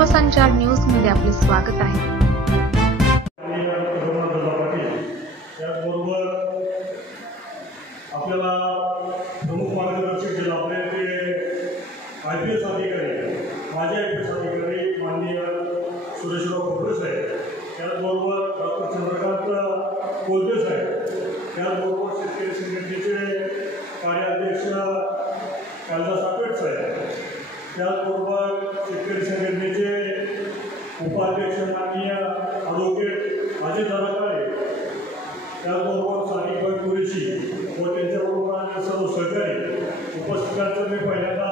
Vishwasanchar news मध्ये आपले स्वागत आहे। त्याचबरोबर आपल्याला प्रमुख मार्गदर्शक जे आपले ते IPS अधिकारी, माजी IPS अधिकारी माननीय सुरेशराव खोपरे साहेब, त्याचबरोबर डॉक्टर चंद्रकांत कोलते साहेब, त्याचबरोबर शेतकरी संघटनेचे कार्याध्यक्ष कालिदास आपेट साहेब, त्याचबरोबर शेतकरी संघटनेचे उपाध्यक्ष माननीय ॲडव्होकेट अजय दादाकाळे, त्याचबरोबर सानिकभाई कुरेशी व त्यांच्याबरोबर सर्व सहकारी उपस्थितांचं मी पहिल्यांदा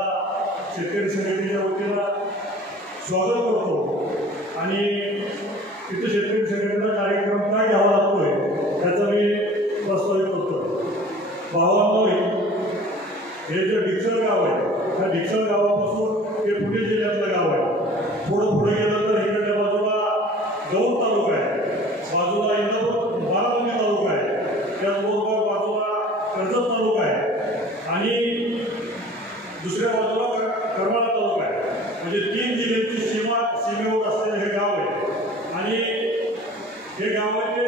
शेतकरी संघटनेच्या वतीनं स्वागत करतो। आणि तिथे शेतकरी संघटनेचा कार्यक्रम काय घ्यावा लागतोय त्याचा मी प्रस्तावित करतो। भावांनो, हे जे डिक्सळ गाव आहे त्या डिक्सळ गावापासून हे पुणे जिल्ह्यातलं गाव आहे। थोडं पुढे गेलं तर इकडच्या बाजूला दौंड तालुका आहे, बाजूला इंदापूर बारामती तालुका आहे, त्याचबरोबर बाजूला कर्जत तालुका आहे आणि दुसऱ्या बाजूला करमाळा तालुका आहे। म्हणजे 3 जिल्ह्यांची सीमेवर असलेलं हे गाव आहे। आणि हे गावाचे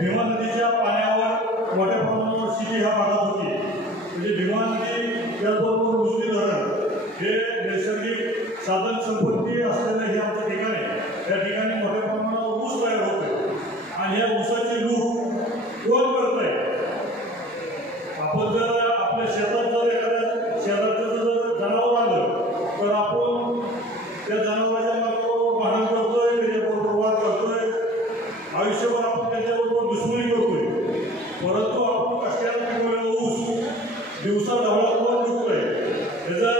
भीमा नदीच्या पाण्यावर मोठ्या प्रमाणावर शेती ह्या भागात होती। म्हणजे भीमा नदी त्याचबरोबर उजनी धरण हे नैसर्गिक साधन संपत्ती असलेलं हे आमचं ठिकाण आहे। त्या ठिकाणी मोठ्या प्रमाणावर ऊस तयार होतो आणि या ऊसाची लूट कोण करत आहे? आपण जर आपल्या शेतात जर एखाद्या शेताचं जर जनावर आलं तर आपण त्या जनावराच्या मार्गावर भांडण करतोय, त्याच्याबरोबर वाद करतोय, आयुष्यभर आपण त्याच्याबरोबर दुश्मनी करतोय। परंतु आपण कष्टाला पिकवलेला ऊस दिवसा ढवळात लुटतोय, याचं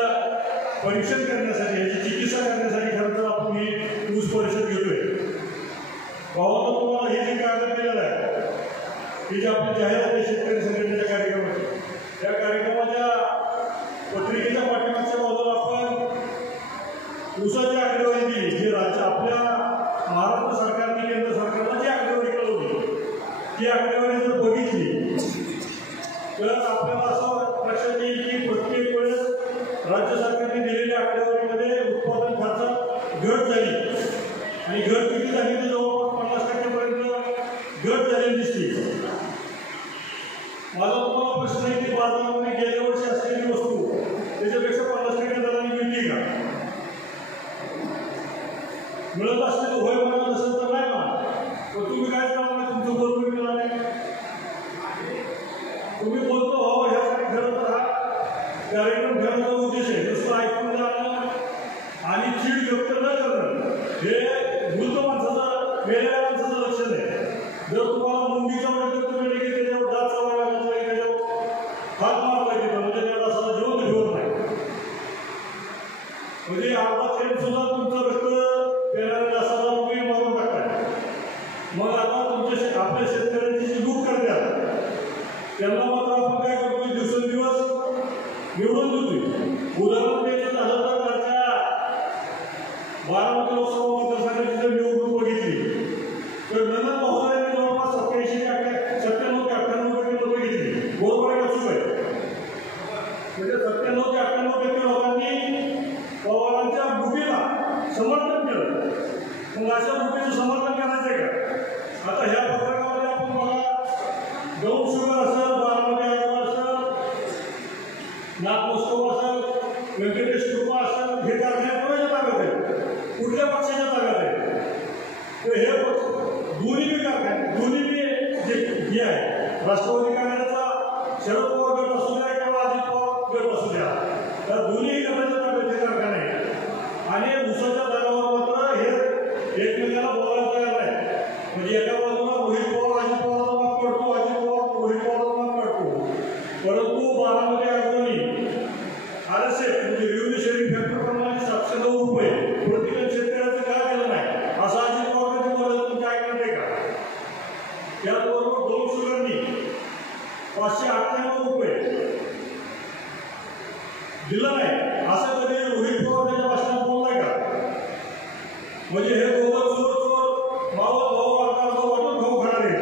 परीक्षण करण्यासाठी, याची चिकित्सा करण्यासाठी खरं तर आपण ही ऊस परिषद घेतोय। भावानं तुम्हाला हे जे कागद केलेलं आहे की जे आपली जाहिरात आहे शेतकरी संघटनेच्या कार्यक्रमाची, त्या कार्यक्रमाच्या पत्रिकेच्या पाठीमागच्या बाजूला आपण ऊसाची आकडेवारी दिली, जी राज्य आपल्या महाराष्ट्र सरकारने केंद्र सरकारला जी आकडेवारी कळवली ती आकडेवारी जर बघितली तर आपल्याला असं लक्षात येईल की प्रत्येक वेळेस राज्य सरकारने दिलेल्या आकडेवारीमध्ये उत्पादन खर्चात घट झाली आणि घट किती झाली तर जवळपास 50% पर्यंत घट झालेली दिसते। माझा तुम्हाला प्रश्न आहे की बाजारामध्ये गेल्या वर्षी असलेली वस्तू त्याच्यापेक्षा 50% दराने मिळते का? मिळत असते तर होय म्हणत असेल तर नाही म्हणा, पण तुम्ही काय करणार? तुमचं बरोबर केलं नाही, तुम्ही बोलतो हो ह्यासाठी खरं तर हा कार्यक्रम ठेवण्याचा उद्देश आहे नुसतं ऐकून जाणं आणि चीड व्यक्त न करणं हे वृद्ध माणसाचं, वेगळ्या माणसाचं लक्षण आहे। जर तुम्हाला मुंगीचा वगैरे तुम्ही लगेच त्याच्यावर दात चावायला लागला तर त्याच्यावर हात मारला तिथं, म्हणजे त्याला असं जिवंत ठेवत नाही। म्हणजे अर्धा थेंब सुद्धा तुमचं रक्त येणाऱ्या जास्त तुम्ही मारून टाकताय। मग आता तुमच्या आपल्या शेतकऱ्यांची जी लूट करतात त्यांना मात्र आपण काय करतोय, दिवसेंदिवस निवडून देतोय। उदाहरण द्यायचं झालं तर त्याच्या बारामती लोकसभा मतदारसंघाची जर निवडणूक बघितली तर नंदन महोदयांनी जवळपास 97 ते 98% मतं घेतली। बरोबर आहे का चूक आहे? म्हणजे 97 ते 98% लोकांनी पवारांच्या भूमीला समर्थन केलं। मग अशा भूमीचं समर्थन करायचं आहे का? आता ह्या पत्रकामध्ये आपण बघा, दौंड शुगर असेल, बारामती आजोबा असेल, नागमोत्सव असेल, व्यंकटेश कृपा असेल, हे कारखाने कोणाच्या ताब्यात आहेत? कुठल्या पक्षाच्या ताब्यात आहेत? तर हे दोन्ही बी कारखाने, दोन्ही बी जे आहे राष्ट्रवादी काँग्रेसचा शरद पवार गट असू द्या किंवा अजित पवार गट असू द्या, त्या दोन्ही गटाच्या ताब्यात हे कारखाने आहेत। आणि ऊसाच्या दरावर मात्र हे एकमेकांना बोलायला तयार नाही। म्हणजे एका बाजूला रोहित पवार अजित पवारचा माग काढतो, अजित पवार रोहित पवारचा माग काढतो, परंतु बारामती आजोबांनी RSF म्हणजे रेव्हेन्यू शेअरिंग फॅक्टर प्रमाणे 709 रुपये प्रतिटन शेतकऱ्याचं काय केलं नाही असं अजित पवार कधी बोलायचं तुमच्या ऐकण्यात आहे का? त्याचबरोबर दौंड शुगरनी 598 रुपये दिलं नाही असं कधी रोहित पवार त्याच्या भाषणात बोललाय का? म्हणजे हे दोघं चोर मावत भाऊ वाटून खाऊ खाणारे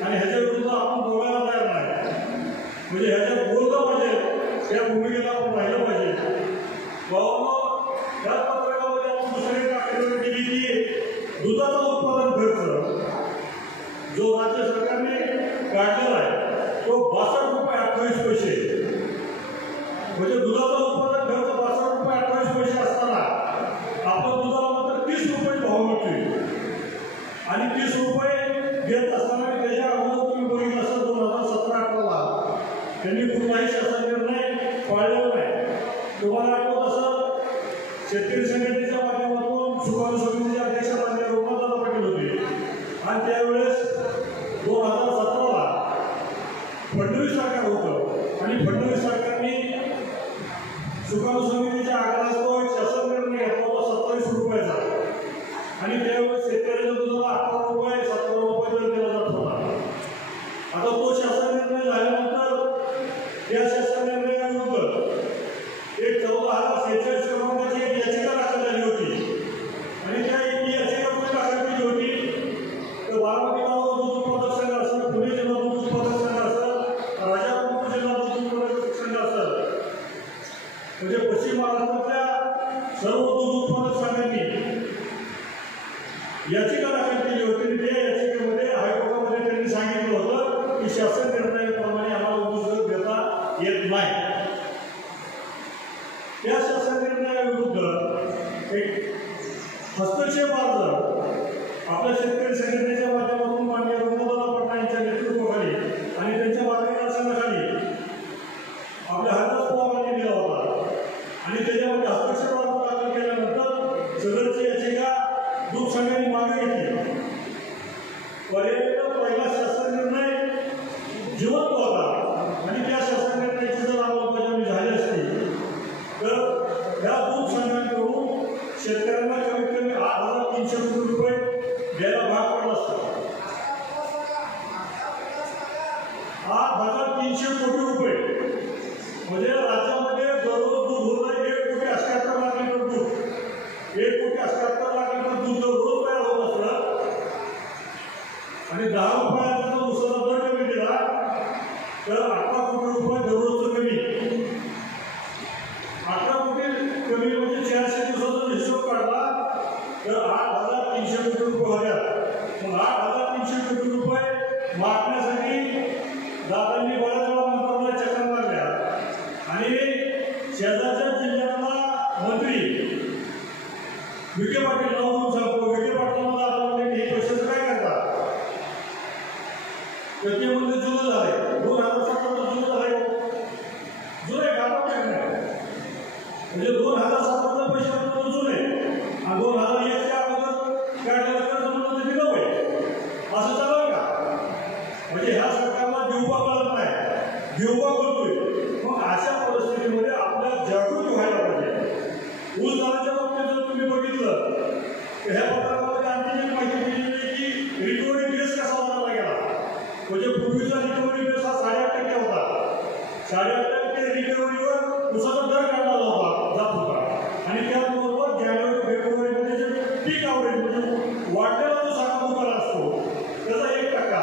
आणि ह्याच्या विरुद्ध आपण बोलायला तयार नाही। म्हणजे ह्याच्यात बोललं पाहिजे, त्या भूमिकेला आपण राहिलं पाहिजे। भावांनो, या पत्रकामध्ये आपण दुसरी दुधाचा उत्पादन खर्च जो राज्य सरकारने काढलेला आहे तो 62 रुपये 28 पैसे, म्हणजे दुधाचा उत्पादन खर्च 62 रुपये 28 पैसे असताना आपण दुधाला मात्र 30 रुपये भाव मिळतोय. आणि 30 रुपये घेत असताना त्याच्या अगोदर तुम्ही बघितलं असं 2017-18ला त्यांनी कुठलाही शासन निर्णय पाळलेला नाही. तुम्हाला आठवत असं शेतकरी संघटनेच्या माध्यमातून सुकाणू समितीचे अध्यक्ष माननीय रोमनाथदादा पाटील होते आणि त्यावेळेस 2017ला फडणवीस सरकार होतं आणि फडणवीस सरकारने सुकाणू समितीच्या आग्रहास्तव एक शासन निर्णय घेतला होता 27 रुपयाचा आणि त्यावेळेस शेतकऱ्याच्या दुधाला 18 रुपये 17 रुपये दर दिला जात होता. आता तो शासन निर्णय झाल्यानंतर त्या शासन निर्णयाविरुद्ध एक 14,046 क्रमांकाची एक याचिका दाखल झाली होती आणि त्या याचिका कुठे दाखल केली होती तर बारामती गावात दूध उत्पादक संघ असेल, पुणे जिल्हा दूध उत्पादक संघ असेल, राजापूर जिल्हा दूध उत्पादक संघ असेल, म्हणजे पश्चिम महाराष्ट्रातल्या सर्व दूध उत्पादक संघांनी याचिका दाखल केली होती आणि त्या याचिकेमध्ये हायकोर्टामध्ये त्यांनी सांगितलं होतं की शासन निर्णयाप्रमाणे आम्हाला ऊस दर देता येत नाही. त्या शासन निर्णयाविरुद्ध एक हस्तक्षेप अर्ज आपल्या शेतकरी संघटनेच्या माध्यमातून माननीय रोमनाथदादा पाटील यांच्या नेतृत्वाखाली आणि त्यांच्या मार्गदर्शनाखाली आपल्या हरदास पवारांनी दिला होता आणि त्याच्यामध्ये हस्तक्षेप अर्ज दाखल केल्यानंतर सदरची याचिका दूध संघाने मागे घेतली. पर्यायाने पहिला शासन निर्णय जिवंत होता आणि त्या शासन निर्णयाची जर अंमलबजावणी झाली असती तर या दूध संघांकडून शेतकऱ्यांना कमीत कमी 8,300 कोटी रुपये द्यायला भाग पडला असता. 8,300 कोटी रुपये म्हणजे राज्यामध्ये दररोज दूध होतं 1,78 लाख लिटर दूध, 1,78 लाख लिटर दूध दररोज तयार होत असतं आणि 10 रुपयाचा जर ऊसाचा दर कमी दिला तर 18 कोटी रुपये दररोजचं कमी. 18 कोटी कमी म्हणजे 400 दिवसाचा हिशोब काढला तर 8,300 कोटी रुपये होत्या. मग 8,300 कोटी रुपये मागण्यासाठी दादांनी बऱ्याच वेळा मंत्रालयात चक्रा मारल्या आणि शेजारच्या जिल्ह्यातला मंत्री विखे पाटील नाव घेऊन सांगतो, विखे पाटलांना दादा म्हणजे हे पैशाचं काय करतात तर ते म्हणजे जुनं झालंय 2017 जुनं झालंय जुने गावात म्हणजे 2017 पैसे जुने आणि 2001च्या अगोदर काढलेलं कर्ज म्हणून ते नवं आहे असं चालू का? म्हणजे ह्या सरकारला दिवबा कळत नाही, दिवबा करतोय. मग अशा परिस्थितीमध्ये आपल्याला जागृती व्हायला पाहिजे. ऊस दराच्या बाबतीत जर तुम्ही बघितलं तर ह्या पत्रकामध्ये आणखी एक माहिती दिलेली की रिकव्हरी बेस कसा वाढवला गेला. म्हणजे पूर्वीचा रिकव्हरी बेस हा 8.5% होता. 8.5% रिकव्हरीवर ऊसाचा दर काढला जात होता आणि त्याचबरोबर जानेवारी फेब्रुवारीमध्ये जे पीक आवरेज म्हणजे वाढलेला जो साखर उतारा असतो त्याचा 1%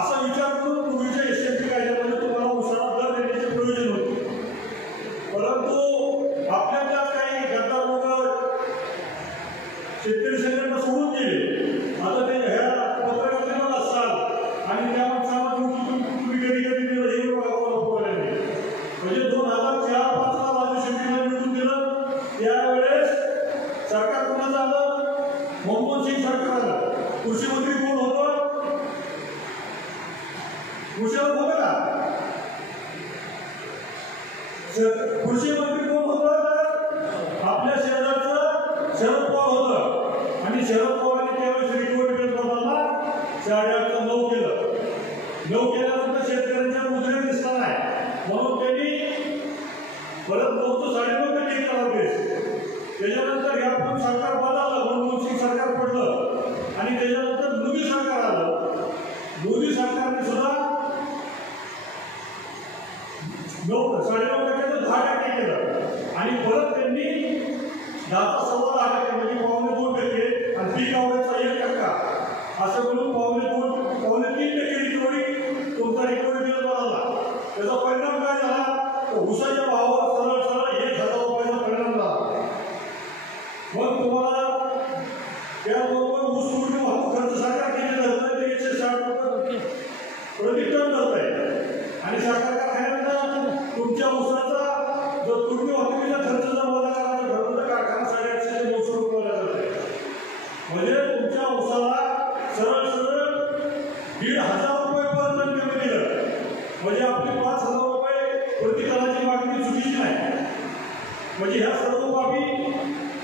असा विचार करून पूर्वीच्या SMP कायद्यामध्ये तुम्हाला ऊसाला दर देण्याचे प्रयोजन होते. परंतु आपल्याला काही गद्दार लोक शेतकरी संघटना सोडून गेले. आता ते ह्या पत्रकात दिलं असाल आणि त्या माणसाला तुम्ही कधी कधी दिलं हे म्हणजे 2004-5ला राजू शेट्टीला निवडून दिलं. त्यावेळेस सरकार कोणाचं आलं? मनमोहन सिंग सरकार आलं. कृषी मंत्री कोण होतं? कृषीवर होतं का? कृषी मंत्री कोण होतं तर आपल्या शेजारचं शरद पवार होतं आणि शरद पवारांनी त्यावेळेस रिकव्हरी बेस बनवला 9.5 केलं. 9 केल्यानंतर शेतकऱ्यांच्या मुद्रे दिसला नाही म्हणून त्यांनी परत 9.9 केला बेस. त्याच्यानंतर ह्या पण सरकार बदललं, मनमोहन सिंग सरकार पडलं आणि त्याच्यानंतर मोदी सरकार आलं. मोदी सरकारने सुद्धा 9.5% 10% केलं आणि परत त्यांनी 10.10% म्हणजे 2.25% आणि पीक आवरेजचा 1% असं म्हणून 2.3% रिकव्हरी तुमचा रिकव्हरी बिल बनवला. त्याचा परिणाम काय झाला तर ऊसाच्या भावावर सरळ 1,000 रुपयाचा परिणाम झाला. मग तुम्हाला आपली 5,000 रुपये प्रति टनाची मागणी चुकीची नाही. म्हणजे ह्या सर्व बाबी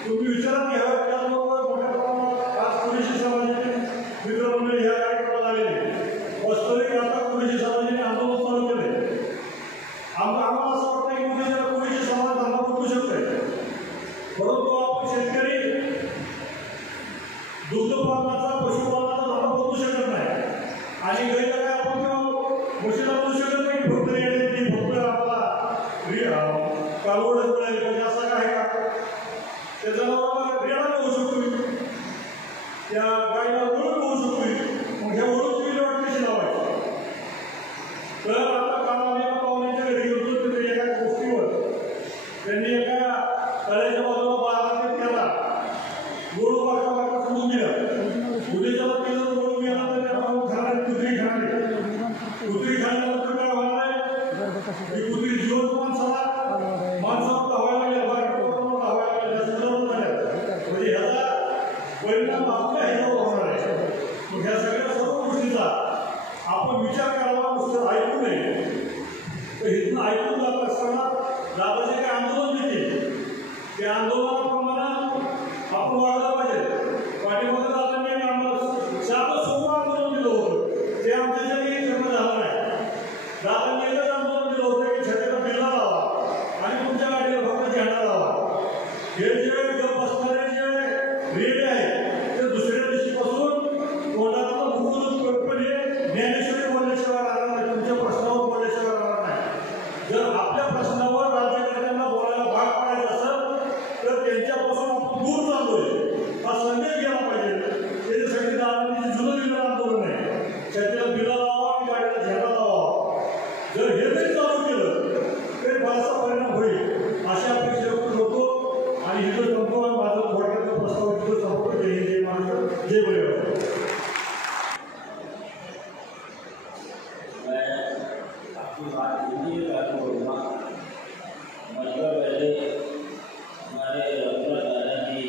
तुम्ही विचारात घ्याव्यात. त्याचबरोबर मोठ्या प्रमाणात आज कुरेशी समाजाचे मित्रमंडळी ह्या कार्यक्रमाला आलेले. वास्तविक आता कुरेशी समाजाने आंदोलन चालू केले. आम्हाला असं वाटतं की उद्या कुरेशी समाज धंदा बदलू शकतोय, परंतु आपण शेतकरी दुग्धपालनाचा पशुपालनाचा धंदा बदलू शकत नाही. आणि गैर काय आपण म्हशीला बदलू शकत नाही. फक्त येण्याची फक्त आम्हाला कालवडच मिळाली म्हणजे असं काय का त्या जनावराला रेडा होऊ शकतो, त्या गायीला वळून होऊ शकतो. मग ह्या वळून विल्हेवाट कशी लावायची? तर आता काल आम्ही पाहुण्याच्या घरी गेलो होतो. एका गोष्टीवर त्यांनी एका तळ्याच्या बाजूला 12 ते 13 गोळू बारका सोडून दिला. उद्याच्याला केलं गोळू गेला तर त्याला खाणारी कुत्री खाण्यानंतर काय होणार आहे? ही कुत्री जिवंत माणसावर धावायला लागल्या, बारकावर धावायला लागल्या, सुधारून झाल्या. म्हणजे ह्याचा परिणाम आपल्या ह्याच्यावर होणार आहे. मग ह्या सगळ्या सर्व गोष्टीचा आपण विचार करावा, नुसतं ऐकू नये. तर इथून ऐकून जात असताना दादाचे काही आंदोलन देतील त्या आंदोलनाप्रमाणे आपण वाढलं पाहिजे. पाठीमागे दादांनी आम्हाला साधं सोपं आंदोलन दिलं होतं, ते आमच्यासाठी करणं झालं नाही. दादांनी एकच आंदोलन दिलं होतं की छत्रीला बिल्ला लावा आणि तुमच्या गाडीला फक्त झेंडा लावा. हे जे गप असणारे जे रेडे आहेत ते दुसऱ्या दिवशीपासून तोंडाला मुकुटपणे ज्ञानेश्वरी बोलल्याशिवाय राहणार नाही, तुमच्या प्रश्नावर बोलल्याशिवाय राहणार नाही. जर आपल्या प्रश्नावर राज्यकर्त्यांना बोलायला भाग पाडायचं असेल तर त्यांच्यापासून आपण दूर चाललोय हा संदेश गेला पाहिजे. त्याच्यासाठी दादांनी जुनं दिलेलं आंदोलन आहे, छत्रीला बिल्ला लावा आणि गाडीला झेंडा लावा. जर हे जरी चालू केलं तरी बराचसा परिणाम होईल अशा अपेक्षा व्यक्त करतो. आणि इथं संपतो आणि माझं थोडक्यात प्रस्ताव इथं संपतो. जय हिंद, जय महाराष्ट्र, जय बळीराम. आपकी बात हिंदी में करना होगा. मतलब पहले हमारे दादाजी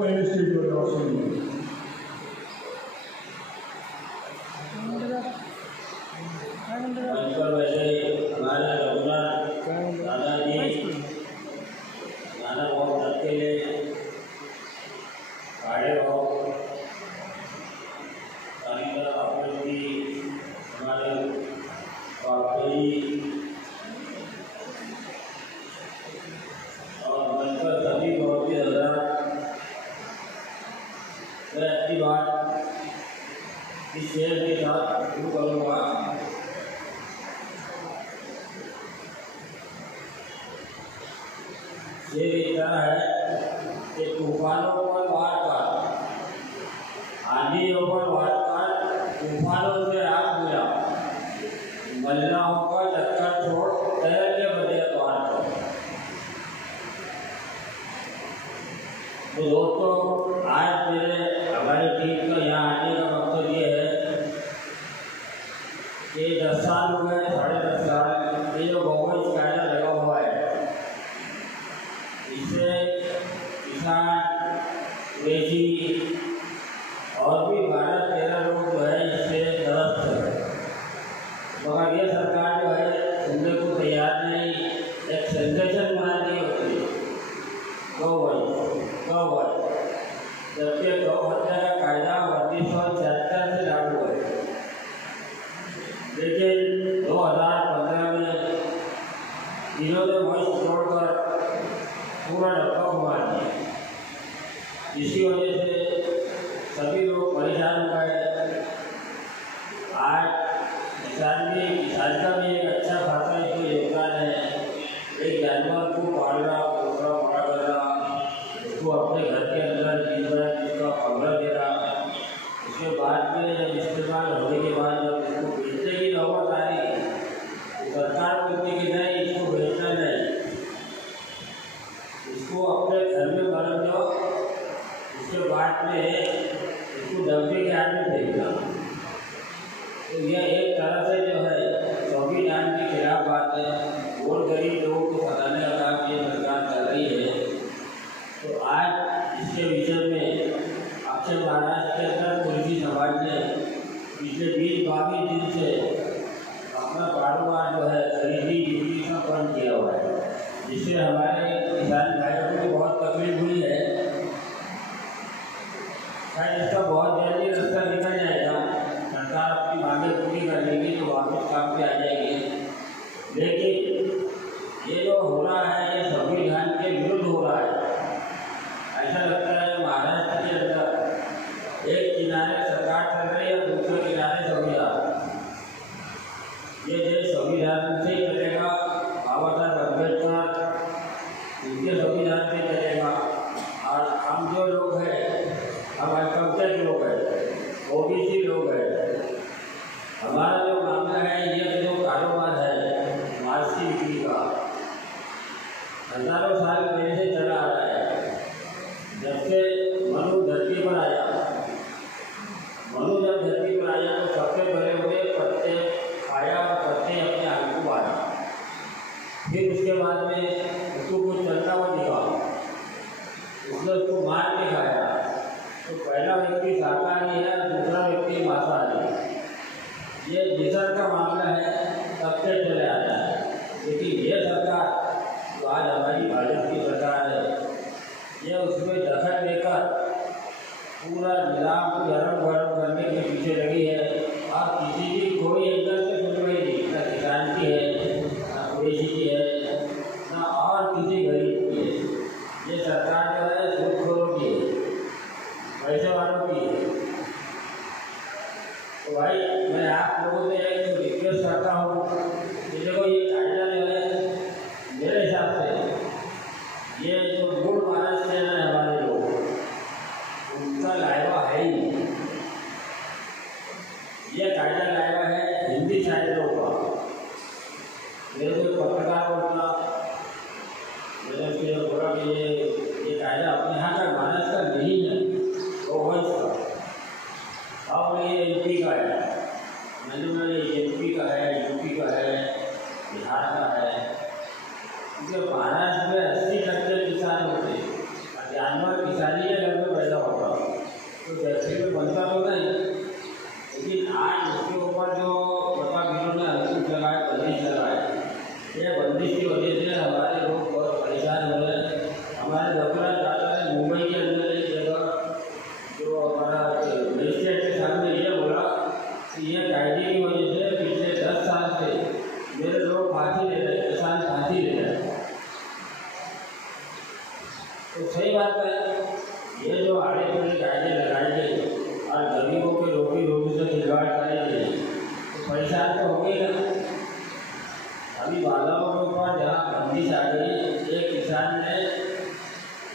पहिले स्टेजवर वाचून हमारे रघुनाथ दादाजी नाना बहुत अकेले खड़े हो हमारे पापी और बनकर सभी बहुत ही ज़्यादा मैं अपनी बात इस शेर के साथ शुरू करूँगा. शेर इतना है कि तूफानों पर वार कर, आंधियों पर वार कर, तूफानों से आग बुझा, मल्लाहों का चक्कर छोड़, तैर के बजे द्वार पर. तो दोस्तों आज हमारी टीम का यहाँ आने का मकसद ये है कि 10 साल हो गए, 10.5 साल, ये जो गवर्नमेंट कायदा लगा हुआ है इससे किसान, कृषि और भी 12-13 लोग जो है इससे त्रस्त है. मगर ये सरकार जो है सुनने को तैयार नहीं. एक सेंसेशन बनानी होती है गौ जबकि गौ हत्या का कायदा 1976 से लागू है, लेकिन 2015 में इन्होंने वॉइस छोड़कर पूरा डब्बा घुमा दिया. इसी वजह से सभी लोग परेशान हो गए. आज किसान का भी एक अच्छा खासा इसमें योगदान है. एक जानवर को पालना, पोसना, बड़ा करना, उसको अपने घर के अंदर जीवन उसका पंद्रह देना, उसके बाद में जब इस्तेमाल होने के बाद जब उसको बेचने की नौबत आ रही तो सरकार बोलती कि नहीं इसको बेचना नहीं, इसको अपने घर में बना दो, उसके बाद में इसको डब्बे के आगे फेंकना. तो यह एक तरह से जो है संविधान के खिलाफ बात है. और गरीब लोगों को फंसाने का काम ये सरकार कर रही है. तो आज इसके विषय में अक्षय महाराष्ट्र के अंदर पुलिस समाज ने पिछले 20-22 दिन से अपना कारोबार जो है खरीदी बिक्री का बंद किया हुआ है, जिससे हमारे किसान भाइयों को बहुत तकलीफ हुई है। शायद इसका बहुत जल्दी रास्ता निकल जाएगा, सरकार अपनी मांगें पूरी कर लेगी तो वापस काम पे आ जाएगी। लेकिन ये जो हो रहा है ये संविधान के विरुद्ध हो रहा है। ऐसा लगता है महाराष्ट्र के अंदर एक किनारे सरकार चल रही है, दूसरे किनारे संविधान। ये देश संविधान से ही चलेगा, बाबा साहब अम्बेडकर उनके संविधान से चलेगा। और हम जो लोग हैं, हम अल्पसंख्यक लोग हैं, ओबीसी लोग हैं, हमारा जो मामला है ये जो कारोबार है मांस की बिक्री का हजारों साल पहले से चला आ रहा है। जब से मनु धरती पर आया, मनु जब धरती पर आया तो सबसे पहले हुए पत्ते खाया और पत्ते अपने आग को बांधा। फिर उसके बाद में उसको कुछ चलता हुआ दिखा, उसने उसको मार के खाया। तो पहला व्यक्ति शाकाहारी है, दूसरा व्यक्ति मांसाहारी। ये निसर्ग का मामला है, तब से चले आता है। लेकिन ये सरकार जो आज हमारी भाजपा की सरकार है, ये उसमें दखल लेकर पूरा निजाम को गरम करने के पीछे लगी है। और किसी की कोई एंगल से सुन रही नहीं, न किसान की है, न कुरेशी की है, न और किसी गरीब की है। ये सरकार जो है सूदखोरों की है, पैसे वालों की है। तो भाई मैं आप लोगों से एक रिक्वेस्ट करता हूँ कि देखो ये कायदा जो है मेरे हिसाब से ये जो मूल महाराष्ट्र है हमारे लोग, उनका लायवा है ही नहीं। ये कायदा लायवा है हिंदी शायरों का। मेरे को पत्रकार बोलता, मैंने उसके बोला कि ये कायदा अपने यहाँ का महाराष्ट्र का नहीं है, वो वंश का। और ये यूपी का है, मैंने यूपी का है, यूपी का है, बिहार का है। क्योंकि महाराष्ट्र में 80% किसान होते हैं, जानवर किसानी के घर में पैदा होता, तो जैसे में बनता तो नहीं। लेकिन आज उसके ऊपर जो पत्रकारों ने अंकुश लगाए, बंदिश लगाए, ये बंदिश की वजह से हमारे लोग बहुत परेशान हो रहे हैं। हमारे डॉक्टर जाता है मुंबई के अंदर एक जगह जो हमारा मजिस्ट्रेट के सामने ये बोला कि ये कायदे की वजह से पिछले 10 साल से मेरे लोग फांसी ले रहे हैं, किसान फांसी ले रहे हैं। तो सही बात है, ये जो आड़े पड़े कायदे लगाएंगे और गरीबों के रोटी से खिलवाड़ करेंगे तो परेशान तो होंगे ना। अभी बालाओं के ऊपर जहाँ बंदिश आ गई, एक किसान ने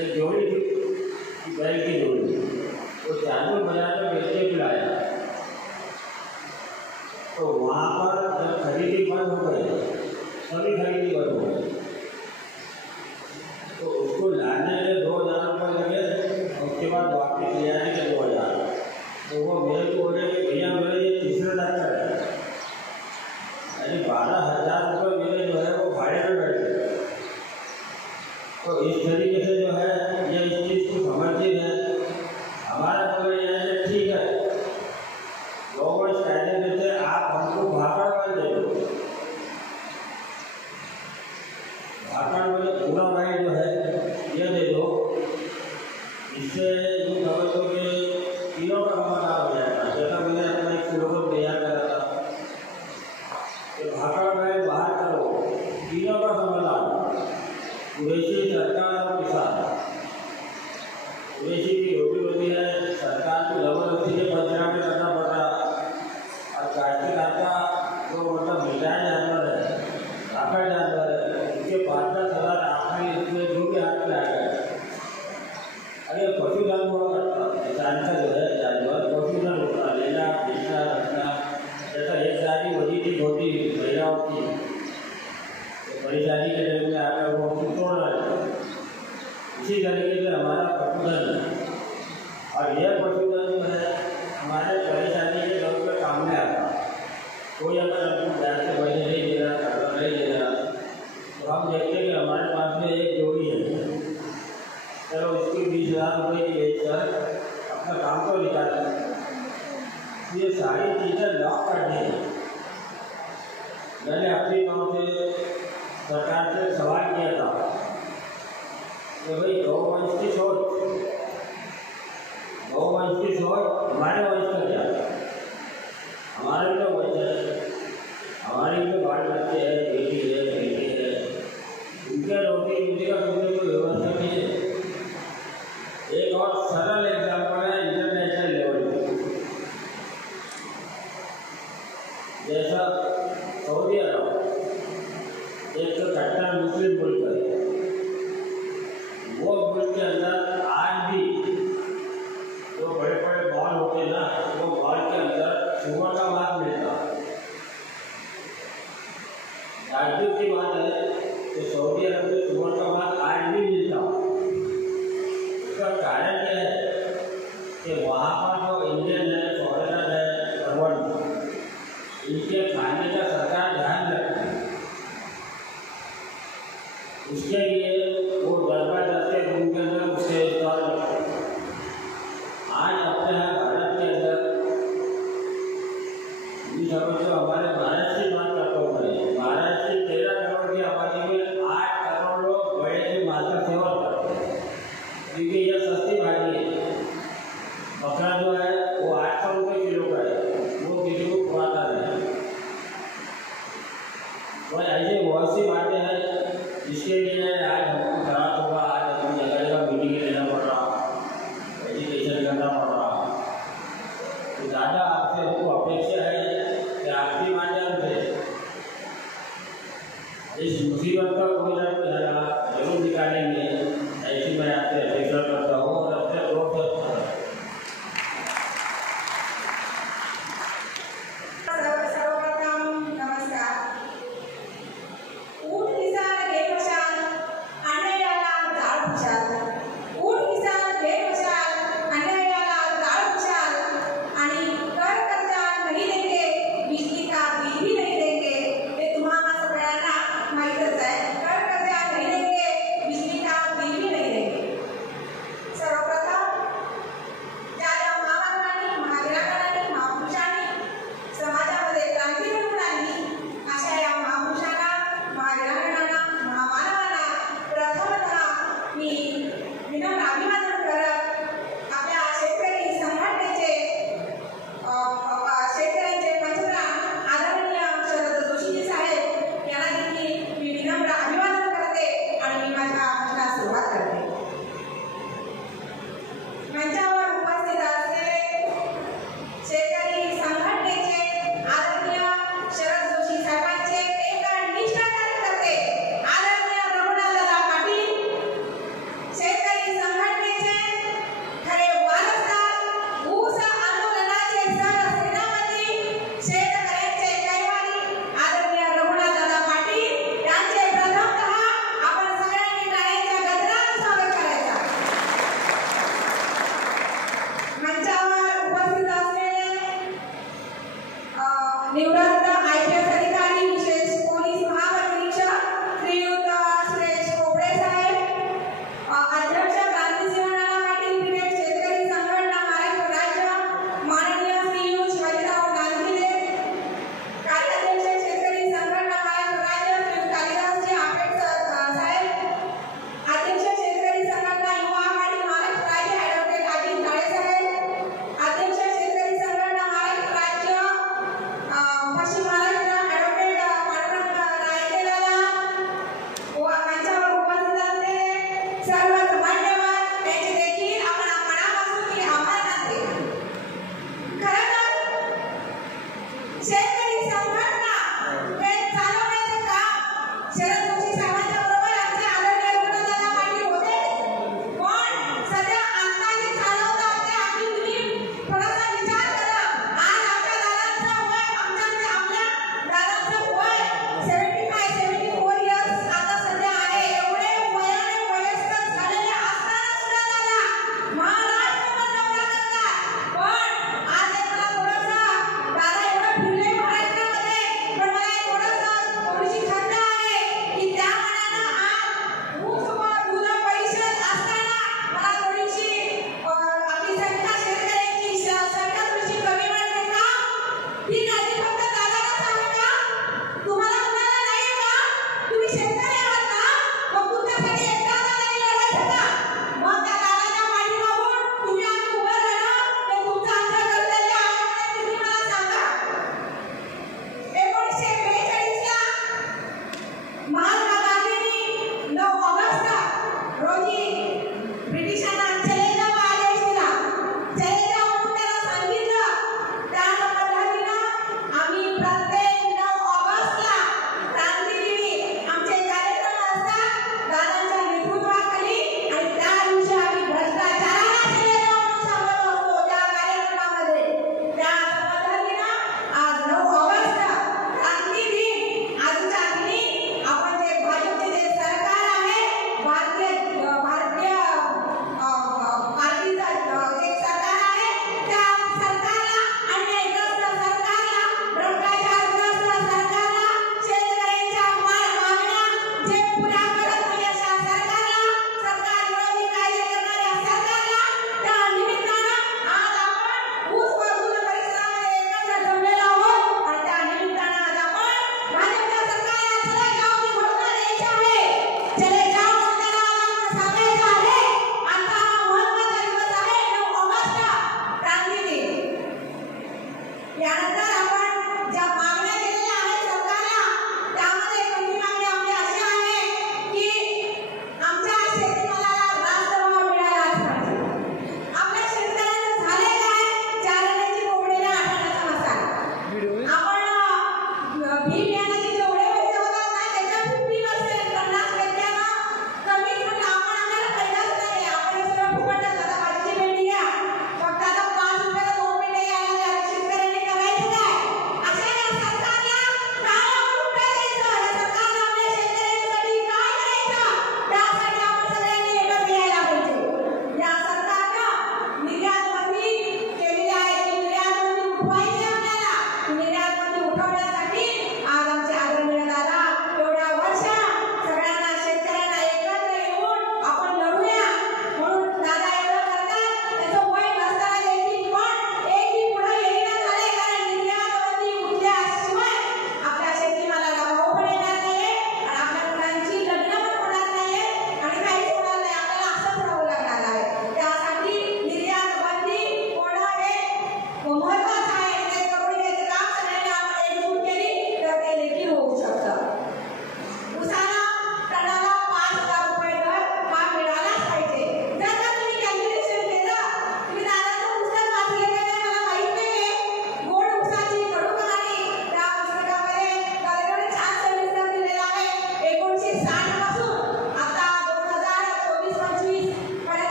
एक जोड़ी की बैल की जोड़ी तो चांदूर बाजार में बेचने के लाया। तो वहाँ पर जब खरीदी बंद हो गई, सभी खरीदी बंद हो गई, तो उसको लाने में 2000 रुपये लगे, उसके बाद वापस ले आने के 2000। तो वो मेरे को बोले कि भैया मेरे ये तीसरे डॉक्टर है, यानी 12,000 रुपये मेरे जो है वो भाड़े में बैठ गए। तो इस तरीके से जो है ये इस चीज़ को समझते हैं। हमारा तो ये है ठीक है, गवर्नमेंट कायदे देते आप हमको भाकड़ में दे दो। भाकड़ में पूरा भाई जो है ये दे दो, इससे जो समझ लो कि तीनों का समाधान हो जाएगा। जैसा मैंने अपना एक स्लोगन तैयार करा था कि भाकड़ में बाहर करो, तीनों का समाधान। कुरेशी, सरकार और किसान। कुरेशी की रोटी होती है, सरकार को जबरदस्ती के पंचनामे में करना पड़ रहा, और काश्तकार का जो मतलब मिटाया जानवर है, राखा जानवर है, उसके 5,000 आखिरी इसमें जो भी हाथ में आ गया। अरे पशुधन हुआ करता, किसान का जो है जानवर पशुधन होता, लेना बेचना रखना। जैसा एक सारी वही थी होती महिलाओं की, तो परेशानी के टाइम में आकर वो उसको तोड़ रहा है। इसी तरीके से हमारा पशुधन है, और यह पशुधन जो है हमारे परेशानी के लोग पे काम में आता। कोई अगर हमको ब्याज से पैसे नहीं दे रहा, कर्जा नहीं दे रहा, तो हम देखते हैं कि हमारे पास में एक जोड़ी है, चलो इसकी 20,000 रुपये की बेचकर अपना काम तो निकालें। ये सारी चीज़ें लॉक कर दी हैं। मैंने अपनी तरफ से सरकार से सवाल किया था कि भाई गौवंश की सोच हमारे वंश का क्या है? हमारे भी तो वंश है, हमारे भी तो बाल बच्चे हैं, बेटी है, उनके रोटी रोटी का कोई व्यवस्था नहीं है। एक और सरल एग्जाम्पल है इंटरनेशनल लेवल पे, जैसा सऊदी अरब एक कट्टर मुस्लिम मुल्क है, वो मुल्क के अंदर आज भी जो बड़े बड़े बॉल होते हैं ना, वो बॉल के अंदर सुअर का मांस मिलता है। ताज्जुब की बात है कि सऊदी अरब में सुअर का मांस आज भी मिलता है। इसका कारण क्या है कि वहाँ पर जो इंडियन है, फॉरेनर है, गवर्नमेंट, इनके खाने का सरकार ध्यान रखती है। इसके लिए वो जबरदस्ती रूम के अंदर उसके स्टॉल रखते हैं। आज अपने यहाँ भारत के अंदर समझो, हमारे महाराष्ट्र की बात करता हूँ मैं, महाराष्ट्र की 13 करोड़ की आबादी में 8 करोड़ लोग बड़े से मांस का सेवन करते हैं, क्योंकि यह सस्ती भाजी है। बकरा जो है वो 800 रुपये किलो का है, वो किसी को खुआता नहीं। तो ऐसे बहुत सी बातें हैं जिसके लिए आज हमको खराब होगा, आज हमको जगह जगह मीटिंग लेना पड़ रहा, एजुकेशन करना पड़ रहा। तो ज़्यादा आपसे हमको अपेक्षा है कि आपके माध्यम से इस मुसीबत का कोई ना कोई हल जरूर निकालेंगे। ऐसी मैं आपसे अपेक्षा करता हूँ और अपने तौर पर सर्वप्रथम नमस्कार। ऊट किसान एक वर्षात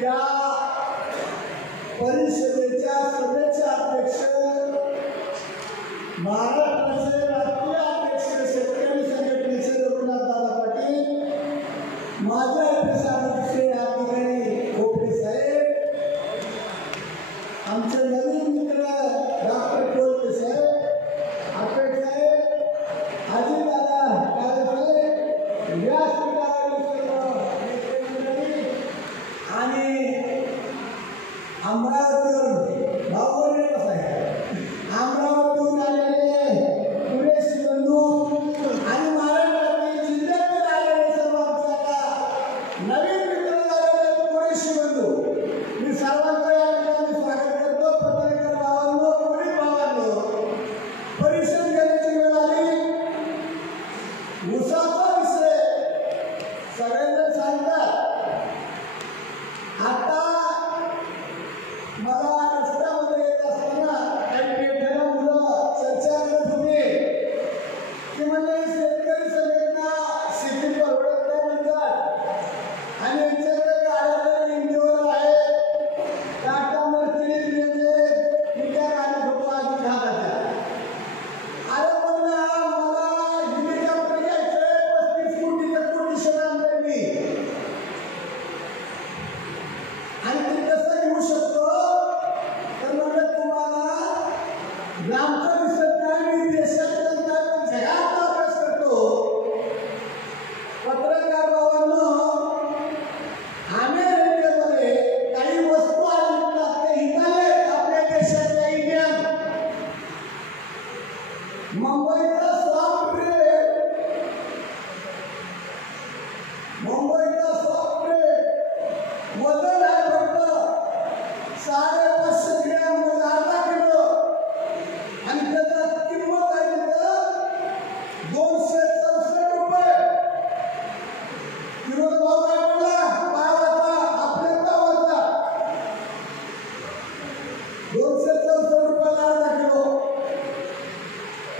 त्या परिषदेच्या सभेचे अध्यक्ष महाराष्ट्राचे राष्ट्रीय अध्यक्ष शेतकरी संघटनेचे रघुनाथदादा पाटील, माझे अध्यक्षाध्यक्ष या ठिकाणी खोपडे साहेब, आमचे नवीन मित्र डॉक्टर कोलते साहेब, आपेट साहेब, अजितदादा काळे साहेब, व्यासपीठावरील सर्व नेते आणि अमरावतीवर भाऊने कसं आहे अमरावतीहून आलेले पुरेश बंधू आणि महाराष्ट्रातील जिल्ह्यातील आलेले सर्व आमच्या नवीन मित्र झालेले पुरेश बंधू, मी सर्वांचं या ठिकाणी स्वागत करतो. पत्रकार भावांनो, कोणी भावांनो, परिषद घेण्याची वेळ आली. उसाचा विषय सगळ्यांना सांगतात. आता मला रस्त्यामध्ये येत असताना काही मुलं चर्चा करत होते की म्हणजे शेतकरी संघटना शेती परवडत नाही म्हणतात आणि यांच्याकडे गाड्या इंडिओर आहे, टाटा मर्सिडीज मी त्या गाड्या होतो अजून घालायच्या. अरे पण मला हेलिकॉप्टर घ्यायचंय 35 कोटीचं कोटेशन आणलंय मी आणि ते कसं घेऊ शकतो तर म्हणजे तुम्हाला लांबचं दिसत नाही. मी देशातल्या जगाचा अभ्यास करतो. पत्रकार भावांनो, अमेरिकेमध्ये काही वस्तू आणतात ते हिताले आपल्या देशाच्या इंडियन मुंबईचा सॉफ्टवेअर वजन आहे फक्त 550 ग्रॅम, म्हणजे अर्धा किलो आणि त्याचा किंमत आहे तिथं 264 रुपये. किलोचा भाव काय पडला पावाचा, आपल्या पावाचा 264 रुपयाला अर्धा किलो,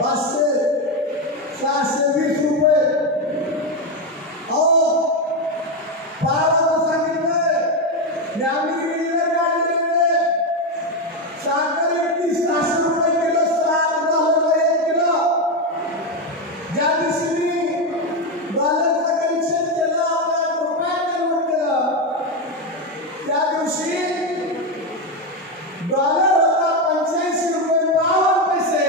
500-620 रुपये. अहो पावाचं सांगितलंय आम्ही काढलेले साखर 3100 रुपये किलो, 1 किलो. ज्या दिवशी मी डॉलरचं कनेक्शन केलं, आपल्या रुपयात कन्वर्ट केलं, त्या दिवशी डॉलर होता 85 रुपये 52 पैसे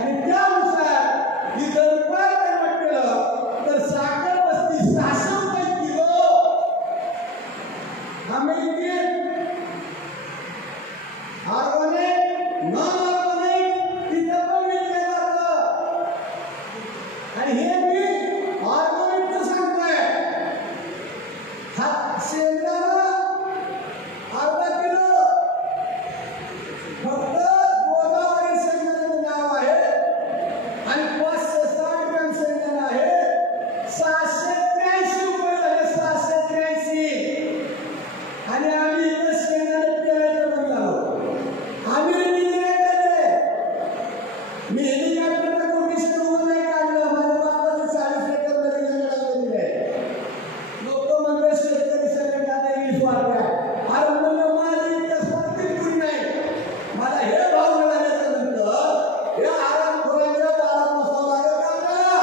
आणि त्यानुसार इथं रुपयात कन्वर्ट केलं तर साखर बसती 600 रुपये किलो. अमेरिकेत ऑर्गॅनिक नॉन ऑर्गॅनिक तिथं पण विकलं जातं आणि हे मी ऑर्गॅनिकचं सांगतोय. हा शेंगदाणा अर्धा किलो फक्त गोदावरी शेंगदाण्याचं नाव आहे आणि 560 ग्रॅम शेंगदाणा आहे. 683 रुपये झाले, 683. आणि आम्ही इथं शेंगदाणे पेरायचं बंद झालो. आम्ही मी हेलिकॉप्टरचं कोटेशन होऊन नाही काढलं. माझ्या बापाचं 40 एकर दिले. लोक म्हणतात शेतकरी संघटना इंग्लिश वाटल्या. अरे म्हणलं माझी इतकं संस्कृत कुणी नाही. मला हे भाव मिळाल्याच्या नंतर या आरामखोरांच्या दारात बसावं लागेल का आपल्याला?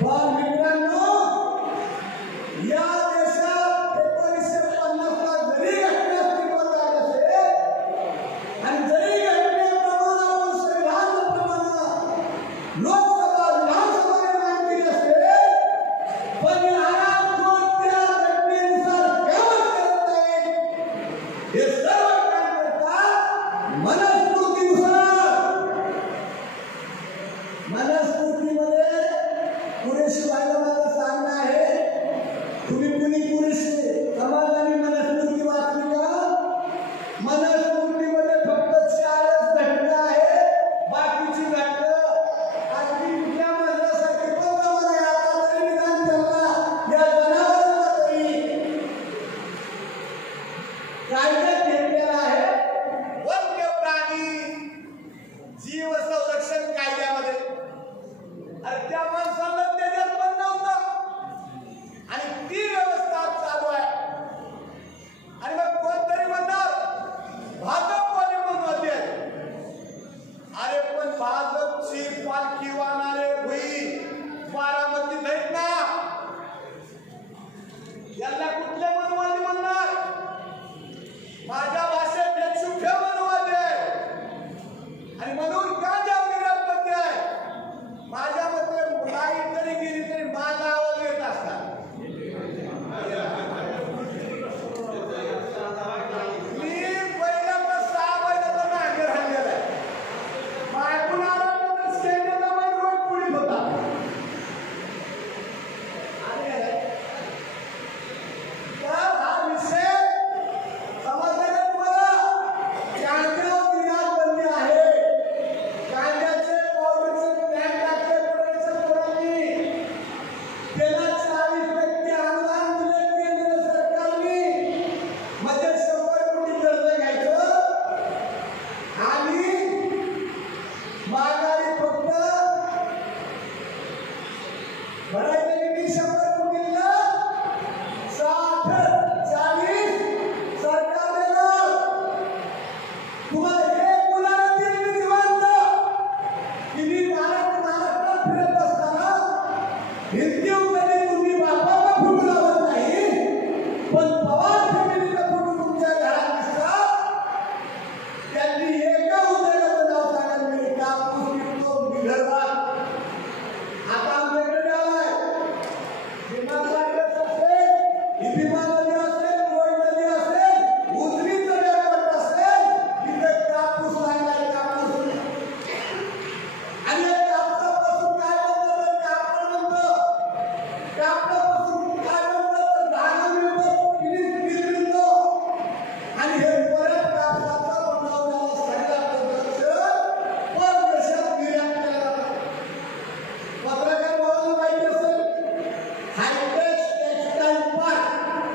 पण मित्रांनो, या देशात 1950 ला जरी घटना अस्तित्वात आली असेल आणि जरी घटनेप्रमाणे आपण संविधानाप्रमाणे लोकसभा विधानसभा निर्माण केली असेल, पण आरामखोर त्या घटनेनुसार केव्हा भीमा नदी असेल, रोड नदी असेल, उजनीचं डेव्हलपमेंट असेल, तिथे कापूस लागलाय, कापूस. आणि या कापसापासून काय बनतं तर कापड बनतं. कापडापासून काय बनतं तर धागा मिळतो, फिनिश मिळतो. आणि हे परत कापसाचा बनवलेला सगळा पदार्थ परदेशात निर्यात केला जातो. पत्रकार बघायला माहिती असेल, हायटेक्स टेक्सटाईल पार्क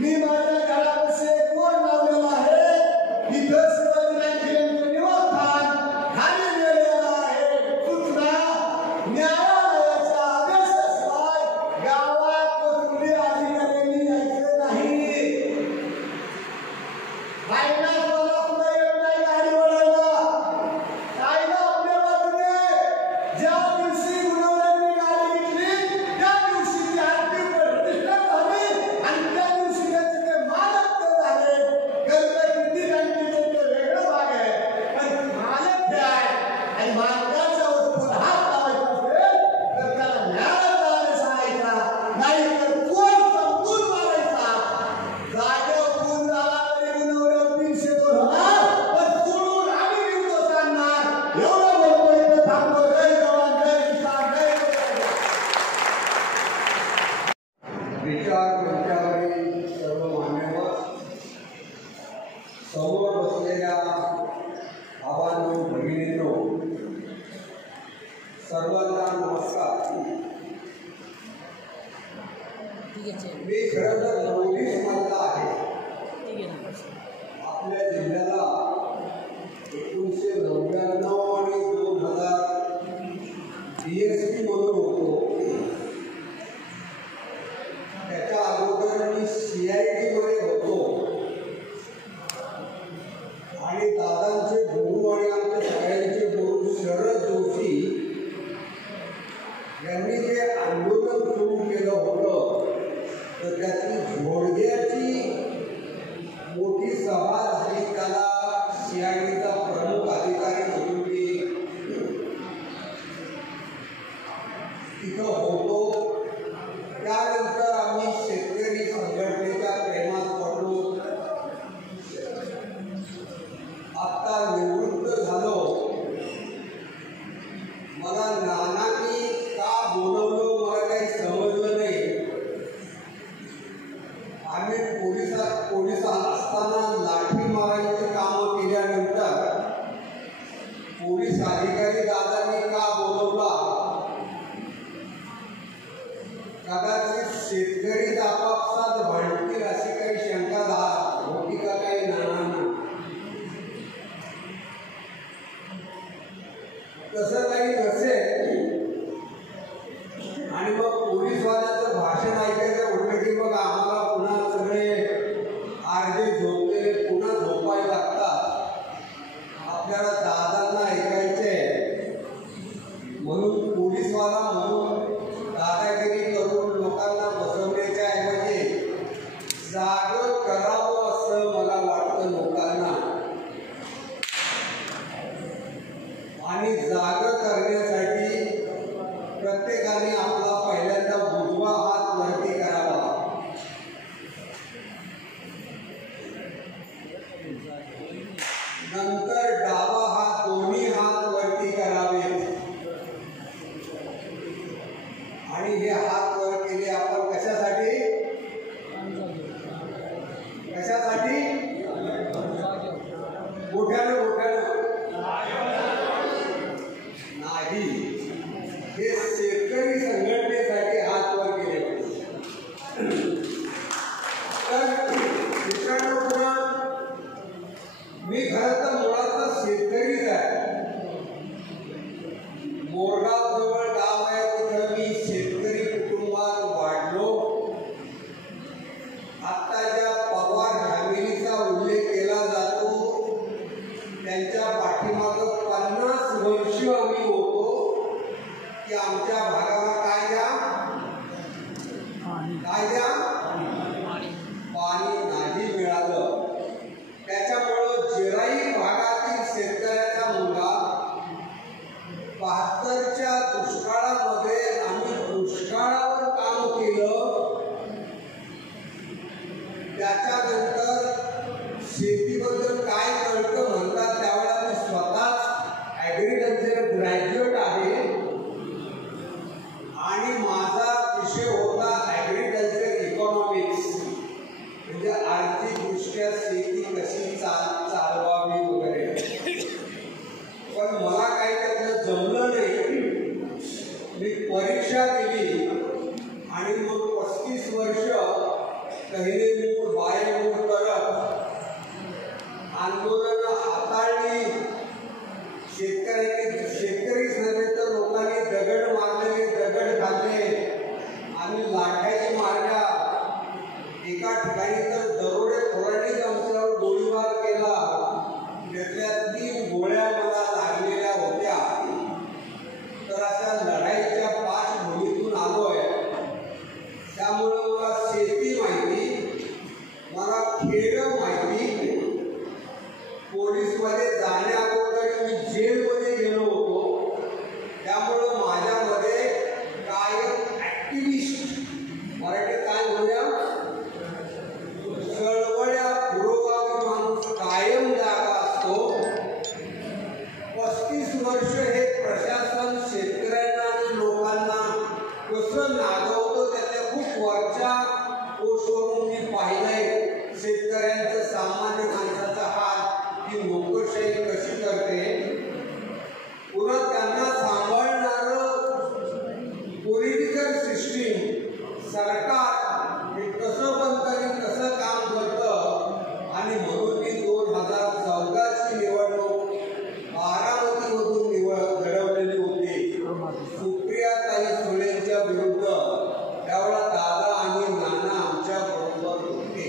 मी माझ्या घरापाशी एक बोर्ड लावलेला आहे, इथं शिवाजीराजे यांचं निवासस्थान खाली लिहिलेलं आहे, सूचना न्यायालयाच्या आदेशाशिवाय गावात वसुली अधिकाऱ्यांनी यायचे नाही. बाईंना स्वतः सुद्धा येत नाही गाडी वळायला. ताईला आपल्या बाजूने ज्या दिवशी गुणवणारी गाडी घेतली त्या दिवशी ती आरती प्रतिष्ठा झाली आणि त्या दिवशी त्याचे ते मालक ते झाले. कर्ज किती बँकेचे ते वेगळं भाग आहे, पण मालक हे आहे आणि मालकाच्या वस्तूला हात लावायचा असेल तर त्याला न्यायालयाचा आदेश आणायचा, नाही तर कोण समजून मारायचा. जागेवर खून झाला तरी गुणवण्यावर 302 होणार, पण सोडून आम्ही निघून जाणार. एवढं बोलतो इथं थांबतो. जय जवान, जय किसान, जय जवान. विचार मंचावरील सर्व मान्यवर, समोर बसलेल्या भावांनो, भगिनींनो, सर्वांना नमस्कार. मी खरं तर पोलीस मधला आहे. आपल्या जिल्ह्याला 1999 आणि 2000 DSP म्हणून होतो. त्याच्या अगोदर मी CID मध्ये होतो आणि दादांचे गुरु आणि आमच्या सगळ्यांचे गुरु शरद जोशी यांनी जे आंदोलन सुरू केलं होतं तर त्याची झोडग्याची मोठी सभा झाली. त्याला CIDचा प्रमुख अधिकारी म्हणून मी तिथं होतो. त्यानंतर आम्ही शेतकरी संघटनेच्या प्रेमात पडलो. आता निवृत्त झालो. मला नानांनी का बोलवलं मला काही समजलं नाही. आम्ही पोलिसात असताना लाठी मारायची कामं केल्यानंतर पोलीस अधिकारी दादांनी का बोलवला, कदाचित शेतकरी आपापसात भांडतील अशी काही शंका होती का काही नानांना. तसं काही नसेल आणि मग पोलीसवाल्याचं भाषण ऐकायचं म्हटलं की मग आम्हाला पुन्हा सगळे आरजे झोपले पुन्हा झोपायला लागतात. आपल्याला दादांना ऐकायचे म्हणून पोलीसवाला म्हणून दादागिरी करून लोकांना बसवण्याच्या ऐवजी जागं करावं असं मला वाटतं लोकांना. आणि जागं करण्यासाठी प्रत्येकाने आपला पहिल्यांदा उजवा हात वरती करावा. नंतर डावा हात, दोन्ही हात वरती करावेत. आणि हे हात वर केले आपण कशासाठी? कशासाठी? मोठ्यानं नाही, हे शेतकरी संघटनेसाठी हात वर केले. तर मित्रांनो, मी खरं तर मुळात शेतकरीच आहे. मोरगाव जवळ गाव आहे, तिथं मी शेतकरी कुटुंबात वाढलो. आता ज्या पवार फॅमिलीचा उल्लेख केला जातो त्यांच्या पाठीमागं 50 वर्ष आम्ही होतो की आमच्या भागाला काय द्या पाणी नाही मिळालं. त्याच्यामुळं जिराई भागातील शेतकऱ्याचा मुलगा 72च्या दुष्काळामध्ये आम्ही दुष्काळावर काम केलं. त्याच्यानंतर शेतीबद्दल काय कळतं म्हणतात त्यावेळेला मी स्वतःच ॲग्रिकल्चर ग्रॅज्युएट आहे आणि माझा विषय होता ॲग्रिकल्चर इकॉनॉमिक्स, म्हणजे आर्थिकदृष्ट्या शेती कशी चालवावी वगैरे. पण मला काही त्यातलं जमलं नाही. मी परीक्षा दिली आणि मग 35 वर्ष पहिले मूळ आंदोलन हाताळली, शेतकरीच नव्हे तर लोकांनी दगड मारले, दगड खाल्ले आणि लाठाही मारल्या. एका ठिकाणी तर दरोडेखोरांनीच आमच्यावर गोळीबार केला. त्यातल्या 3 गोळ्या मला लागलेल्या होत्या. तर अशा लढाईच्या पार्श्वभूमीतून आलोय. त्यामुळं मला शेती माहिती, मला खेळ माहिती. पोलीसमध्ये जाण्याअगोदर मी जेलमध्ये गेलो होतो. त्यामुळं माझ्यामध्ये कायम ॲक्टिव्हिस्ट, मराठीत काय म्हणूया, चळवळ्या पुरोगामी माणूस कायम जागा असतो. 35 वर्ष हे प्रशासन शेतकऱ्यांना आणि लोकांना कसं नागवतं त्याच्या खूप वरच्या पोस्टवरून मी पाहिलंय. शेतकऱ्यांचं, सामान्य माणसाचा हात ही नोकरशाही कशी करते, पुन्हा त्यांना सांभाळणारं पॉलिटिकल सिस्टीम, सरकार हे कसं बनतं आणि कसं काम करतं. आणि म्हणून ती 2014ची निवडणूक बारामतीमधून घडवलेली होती. सुप्रियाताई सुळेंच्या विरुद्ध. त्यावेळेला दादा आणि नाना आमच्या बरोबर होते.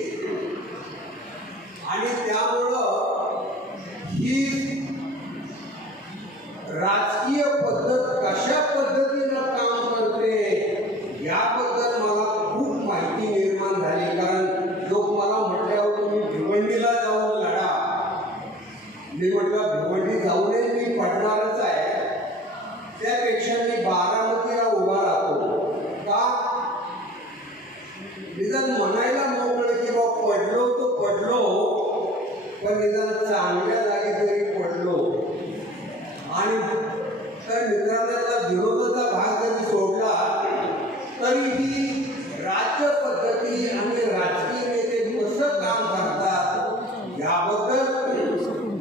आणि त्यामुळं ही राजकीय पद्धत कशा पद्धतीनं काम करते याबद्दल मला खूप माहिती निर्माण झाली. कारण लोक मला म्हटल्यावर तुम्ही भिवंडीला जाऊन लढा. मी म्हटलं भिवंडी जाऊनही मी पडणारच आहे. त्यापेक्षा मी बारामतीला उभा राहतो. का? निदान म्हणायला मोकळं की बा पडलो तो पडलो, पण निदान चांगल्या जागी तरी पडलो. आणि तर मित्रांना विरोधाचा भाग जरी सोडला तरीही राज्य पद्धती आणि राजकीय नेते कसं काम करतात याबद्दल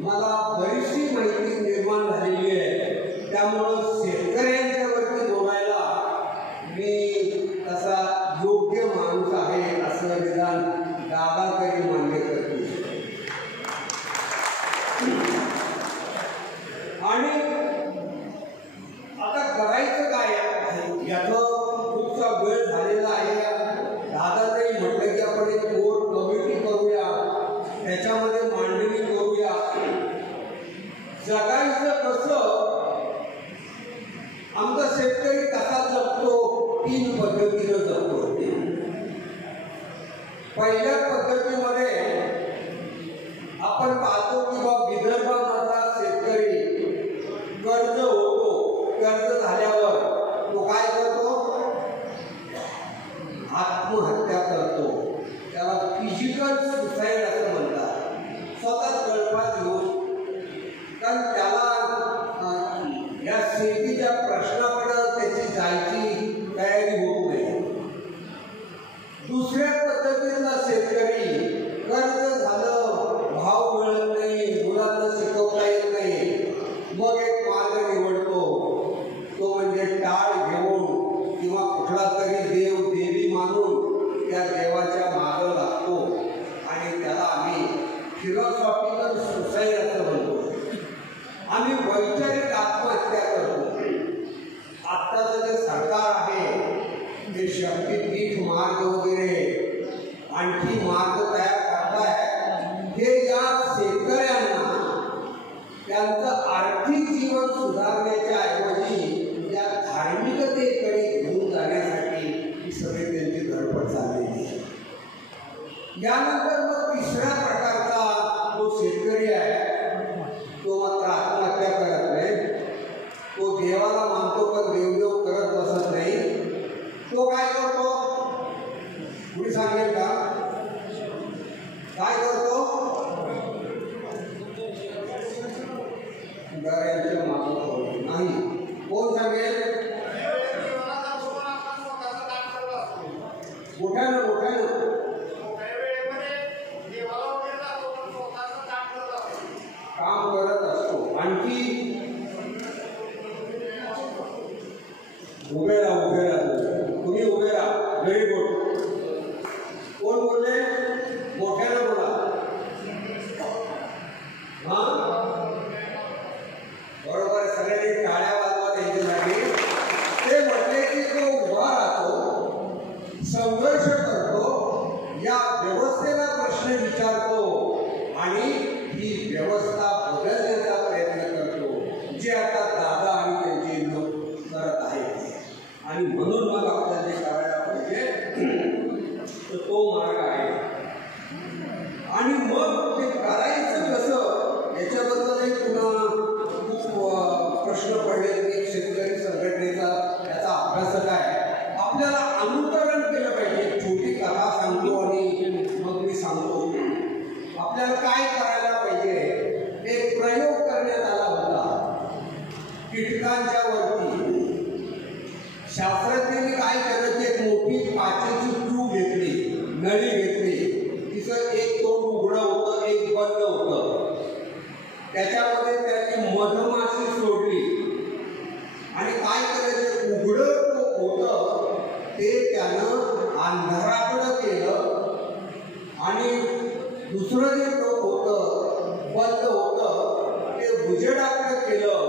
मला बरीचशी माहिती निर्माण झालेली आहे. त्यामुळं शेतकऱ्यांच्यावरती बोलायला मी तसा योग्य माणूस आहे असं विधान दादा तरी मान्य करते. आणि आता करायचं काय याचं खूपसा वेळ झालेला आहे. दादाने म्हटलं की आपण एक कोर कमिटी करूया, त्याच्यामध्ये मांडणी करूया. जगायचं कसं, आमचा शेतकरी कसा जगतो 3 पद्धतीनं जगतो. पहिल्या पद्धतीमध्ये आपण पाहतो की बा विदर्भामधला शेतकरी कर्ज होतो. कर्ज झाल्यावर तो काय करतो? आत्महत्या करतो. त्याला फिजिकल सुसाईड असं म्हणतात. स्वतः गळफास घेऊन. कारण त्याला या शेतीच्या प्रश्नाकडे त्याची जायची तयारी होत नाही. दुसऱ्या पद्धतीचा शेतकरी कर्ज झालं, भाव मिळत नाही, मुलांना शिकवता येत नाही, मग एक मार्ग निवडतो. तो म्हणजे टाळ घेऊन किंवा कुठला तरी देव देवी मानून त्या देवाच्या मागं लागतो. आणि त्याला आम्ही फिलॉसॉफिकल सुसाईड असं म्हणतो. आम्ही वैचारिक आत्महत्या करतो. आत्ताचं जे सरकार आहे ते शक्तीपीठ मार्ग वगैरे आणखी मार्ग तयार करत आहे. हे या शेतकऱ्यांना त्यांचं आर्थिक जीवन सुधारण्याच्या ऐवजी या धार्मिकतेकडे घेऊन जाण्यासाठी ही सगळी त्यांची धडपड चाललेली आहे. यानंतर मग तिसऱ्या प्रकारचा जो शेतकरी आहे तो मात्र आत्महत्या करत नाही. तो देवाला मानतो पण देवदेव करत बसत नाही. तो काय करतो? कुणी सांगेल का? काय करतो? गाड्यांच्या मागं नाही. कोण सांगेल? मोठ्यानं मोठ्यानं. काम करत असतो. आणखी उभे राहा, उभे राहा. तुम्ही उभे राहा. Very good. कोण बोलले? मोठ्यानं बोला. संघर्ष करतो, या व्यवस्थेला प्रश्न विचारतो आणि ही व्यवस्था बदलण्याचा प्रयत्न करतो, जे आता दादा आणि त्यांचे लोक करत आहेत. आणि म्हणून मग आपल्याला जे करायला पाहिजे तर तो मार्ग आहे. आणि मग ते करायचं कसं याच्याबद्दलही पुन्हा खूप प्रश्न पडले. की शेतकरी संघटनेचा त्याचा अभ्यासक आहे, आपल्याला अनुकरण केलं पाहिजे. छोटी कथा सांगतो आणि मग मी सांगतो आपल्याला काय करायला पाहिजे. एक प्रयोग करण्यात आला होता कीटकांच्या वरती. शास्त्रज्ञांनी काय केलं की एक मोठी काचेची ट्यूब घेतली, नळी घेतली, तिचं एक तोंड उघडं होतं, एक बंद होतं. त्याच्यामध्ये त्यांनी मधमाशी सोडली आणि काय केलं, जे उघडं होतं ते त्यानं अंधाराकडं केलं आणि दुसरं जे टोक होतं बंद होतं ते उजेडाकडं केलं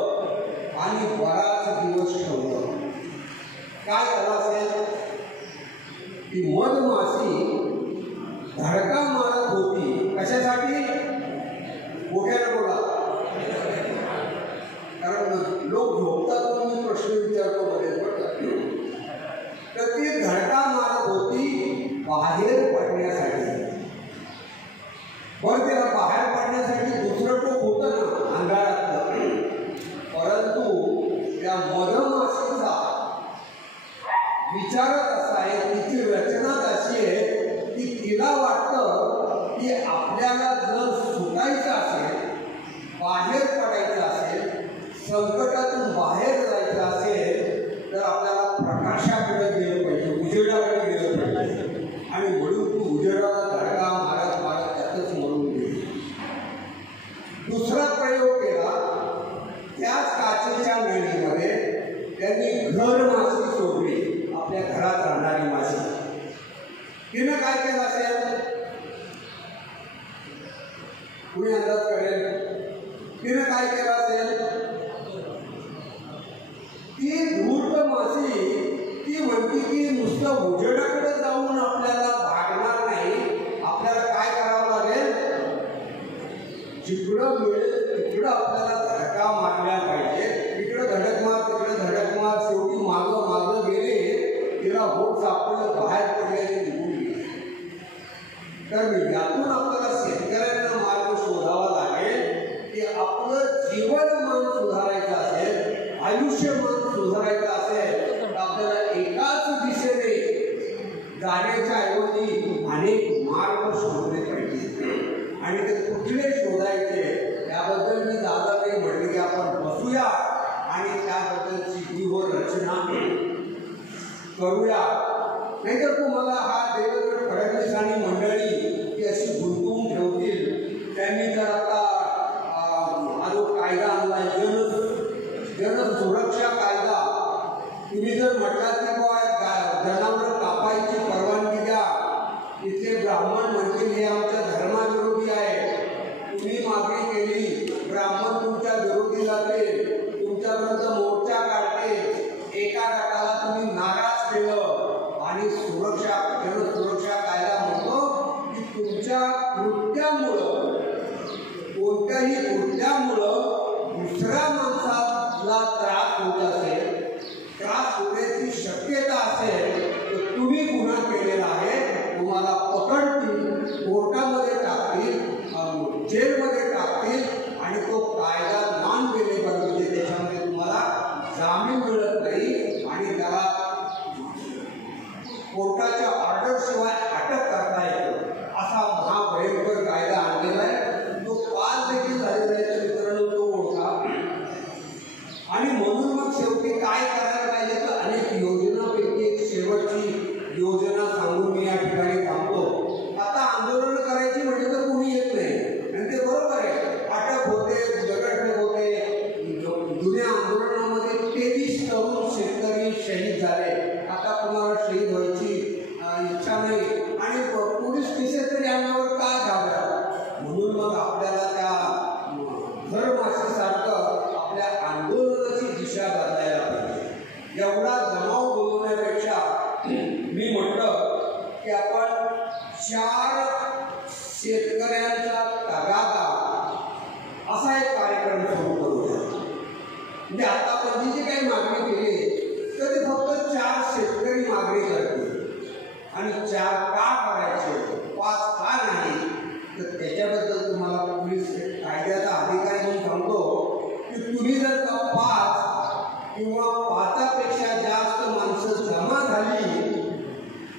आणि बराच दिवस ठेवलं. काय झालं असेल, ती मधमाशी धडका मारत होती. कशासाठी? मोठ्याने बोला, कारण लोक झोपतात म्हणून मी प्रश्न विचारतो बरेच पडतात. तर ती धडका मारत होती बाहेर पडण्यासाठी. बरं, त्याला बाहेर पडण्यासाठी दुसरं टोक होतं ना अंधारातलं, परंतु त्या मधमाशीचा विचारच असा आहे, तिची रचनाच अशी आहे की तिला वाटतं की आपल्याला जर सुटायचं असेल, बाहेर पडायचं असेल, संकटातून बाहेर जायचं असेल तर आपल्याला प्रकाशाकडे गेलं पाहिजे, उजेडाकडे गेलं पाहिजे. आणि म्हणून तू उजेडाला धडका मारत मारत त्यातच मरून गेली. दुसरा प्रयोग केला, त्याच काचेच्या नळीमध्ये त्यांनी घर माशी सोडली, आपल्या घरात राहणारी माशी. तिनं काय केलं असेल, कुणी अंदाज करेल? तिनं काय केलं असेल, ती धूर्त माशी ती म्हणते की नुसतं उजेडाकडे जाऊन आपल्याला भागणार नाही, आपल्याला काय करावं लागेल, जिकडं मिळेल तिकडं आपल्याला धडका मारला पाहिजे. इकडं धडक मार, तिकडं धडक मार. शेवटी मागं मागं गेले, तिला होत सापडलं, बाहेर पडल्याने निघून गेले. तर यातून आपल्याला शेतकऱ्यांना मार्ग शोधावा लागेल की आपलं जीवनमान सुधारायचं असेल, आयुष्यमान सुधारायचं असेल तर आपल्याला एकाच दिशेने जाण्याच्या ऐवजी अनेक मार्ग शोधले पाहिजे. आणि ते कुठले शोधायचे त्याबद्दल मी दादा काही म्हटलं की आपण बसूया आणि त्याबद्दलची जीवन रचना करूया. नाहीतर तुम्हाला हा देवेंद्र फडणवीस आणि मंडळी ती अशी गुंतवून ठेवतील. त्यांनी जर आता हा जो कायदा आणलाय जन सुरक्षा कायदा, तुम्ही जर म्हटलात की बाबा जनावर कापायची परवानगी द्या, इथले ब्राह्मण म्हणतील हे आमच्या धर्माविरोधी आहे, तुम्ही मागणी केली, ब्राह्मण तुमच्या विरोधी जाते, तुमच्या विरुद्ध मोर्चा काढते, एका गटाला तुम्ही नाराज केलं आणि जनसुरक्षा 4 शेतकऱ्यांचा तगादा असा एक कार्यक्रम सुरू करूया. म्हणजे आतापर्यंत जी काही मागणी केली तर ते फक्त 4 शेतकरी मागणी करतील आणि 4 का करायचे, 5 का नाही, तर त्याच्याबद्दल तुम्हाला पोलीस कायद्याचा अधिकारी म्हणून सांगतो की तुम्ही जर का 5 किंवा 5पेक्षा जास्त माणसं जमा झाली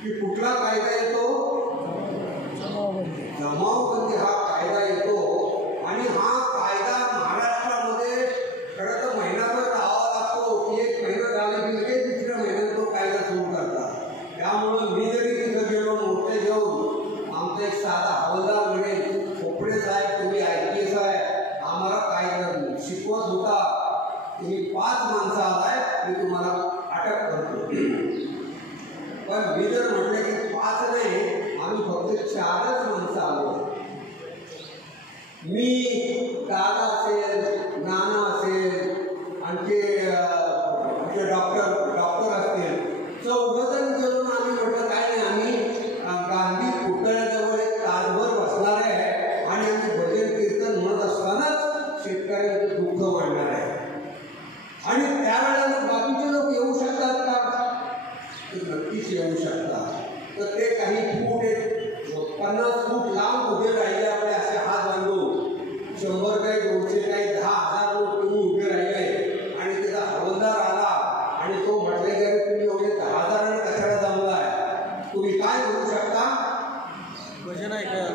की कुठला कायदा येतो, जमावबंदी हा कायदा येतो. आणि हा कायदा महाराष्ट्रामध्ये खरं तर महिनाभर राहावा लागतो की 1 महिना झाला की लगेच दुसऱ्या महिन्यात तो कायदा सुरू करतात. त्यामुळं मी जरी तिथं गेलो मोठे घेऊन आमचा एक साधा हवालदार मिळेल, खोपडे साहेब तुम्ही IPS आहे, आम्हाला कायदा शिकवत होता, तुम्ही 5 माणसं आलाय मी तुम्हाला अटक करतो. पण मी जर म्हटलं की 5 नाही, आम्ही फक्त 4च माणसं आलो, मी दादा असेल, नाना असेल, आणखी डॉक्टर असतील, 14 जण मिळून आम्ही म्हटलं काय नाही, आम्ही गांधी पुतळ्याजवळ एक तासभर बसणार आहे आणि आम्ही भजन कीर्तन म्हणत असतानाच शेतकऱ्यांचं दुःख वाढणार आहे. आणि त्यावेळेला बाकीचे लोक येऊ शकतात का, तर नक्कीच येऊ शकतात. तर ते काही फूट 50 फूट लांब उभे राहिले, आपले असे हात बांधून 100 काही 200 काही 10,000 लोक तुम्ही उभे राहिले आणि त्याचा हवालदार आला आणि तो म्हटले की तुम्ही एवढे 10,000 कशाला जमलाय, तुम्ही काय करू शकता, भजन ऐकायला.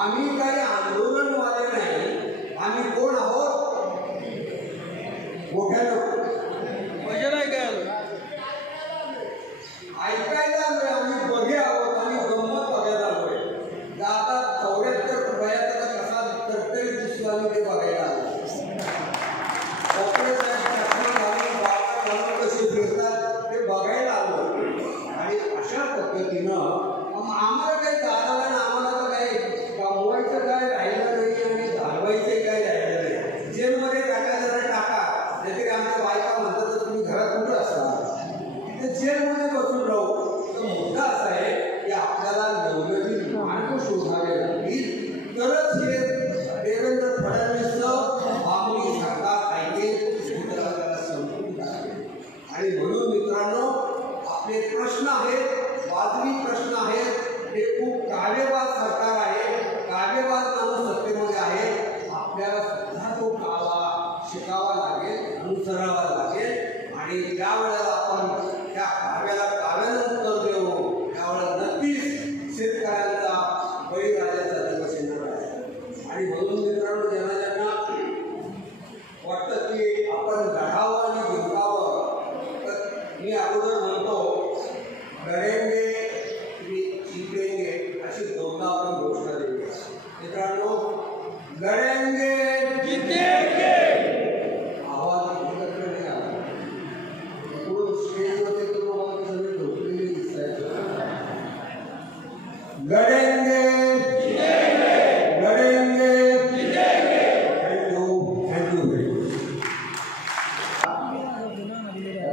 आम्ही काही आंदोलनवाले नाही, आम्ही कोण आहोत, मोठ्यानं भजन ऐकायला ऐकायला आलोय, आम्ही बघे आहोत, आम्ही गंमत बघायला आलोय. आता 74 वयाचा कसा तरतरी दिसतो आम्ही ते बघायला आलो. कसे फिरतात ते बघायला आलो. आणि अशा पद्धतीनं आम्हाला काही दादाला ना आम्हाला तर काही कमवायचं काय राहिलं नाही आणि घालवायचे काय राहिलं नाही. जेलमध्ये टाकायचं तर टाका, नाहीतरी आमच्या बायका म्हणतात तर तुम्ही घरात कुठं असणार, तिथे जेलमध्ये बसून राहू. तर मुद्दा असा आहे की आपल्याला नवनवीन मार्ग शोधावे लागतील, तरच हे देवेंद्र फडणवीसचं मागणी सरकार ऐकेल, आपल्याला समजून टाकेल. आणि म्हणून मित्रांनो, आपले प्रश्न आहेत, वाजवी प्रश्न आहेत. हे खूप काव्यवाद सरकार आहे, काव्यवाद माणूस सत्तेमध्ये आहे. आपल्याला सुद्धा तो कावा शिकावा लागेल, अनुसरावा लागेल. आणि ज्या वेळेला आपण त्या काव्याला काव्यानं उत्तर देऊ त्यावेळेला नक्कीच शेतकऱ्यांचा बळीराजाचा दिवस येणार आहे. आणि म्हणून मित्रांनो, ज्यांना वाटतं की आपण लढावं आणि जिंकावं, तर मी अगोदर म्हणतो लढेंगे जिंकेंगे अशी 2दा आपण घोषणा देऊया. मित्रांनो, लढेंगे जिंकेंगे, आवाज एकत्र नाही आला. पुढे स्टेजवरती तर लोक सगळे झोपलेले दिसतात. लढेंगे जिंकेंगे, लढेंगे जिंकेंगे. Thank you very much.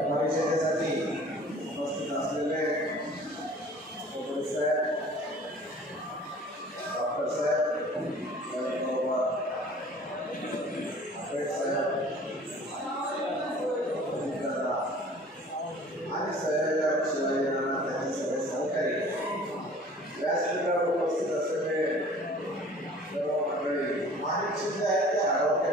परिषदेसाठी उपस्थित असलेले साहेब, डॉक्टर साहेब, आणि सहयोग शिवाजीराव त्यांचे सगळे सहकारी, व्यासपीठावर उपस्थित असलेले सर्व मंडळी, माणिक शिंदे आहेत ते आरोग्य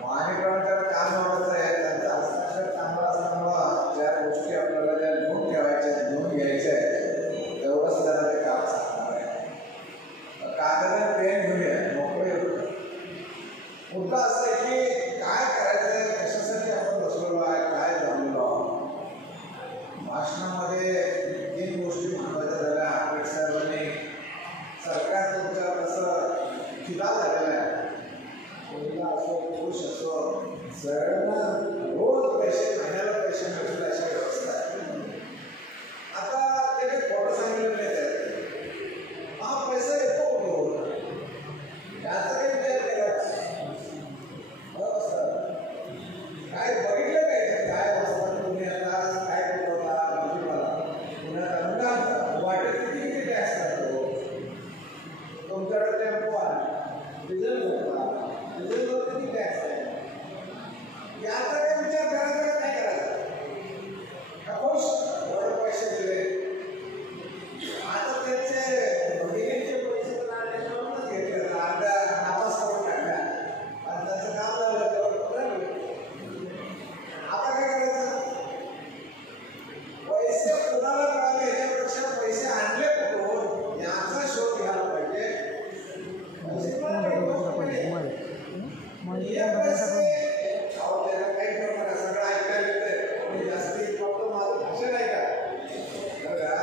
महानिकरांचं काम एवढंच आहे, त्यांचा हस्ताक्षर चांगला असल्यामुळं ज्या गोष्टी आपल्याला ज्या लिहून ठेवायच्या लिहून घ्यायच्या आहेत तेवढंच त्याला ते काम सांगणार आहे. कागद पेन घेऊया, मोकळे मुद्दा असं आहे की काय करायचं, कशासाठी आपण बसलेलो आहे, काय जमलो. भाषणामध्ये 3 गोष्टी महत्वाच्या झाल्या. आंबेडकर साहेबांनी सरकार तुमच्या कसं फिदा झालेलं आहे, महिला असो पुरुष असो सगळ्यांना रोज पैसे, महिन्याला पैसे मिळतील अशी व्यवस्था आहे. आता ते काही खोटं सांगितलं नाही, हा पैसा येतो कुठून, त्याचा हे पैसे अहो, त्याला काही करू नका, सगळं ऐकायला येतंय. म्हणजे जास्ती फक्त माझं भाषण ऐका. बरं का?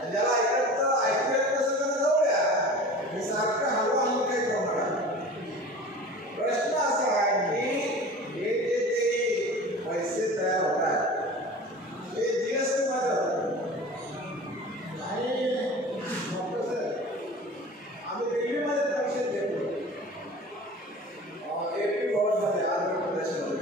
आणि ज्याला ऐकायचं ऐकू येत नसेल तर जवळ या. मी सारखं हलवा हलवं काही करू नका. प्रश्न असा आहे की हे जे पैसे तयार होतात हे जीएसटी मध्ये आणि डॉक्टर सर आम्ही दिल्लीमध्ये परीक्षेत घेतो. एपी बोर्डमध्ये आंध्र प्रदेशमध्ये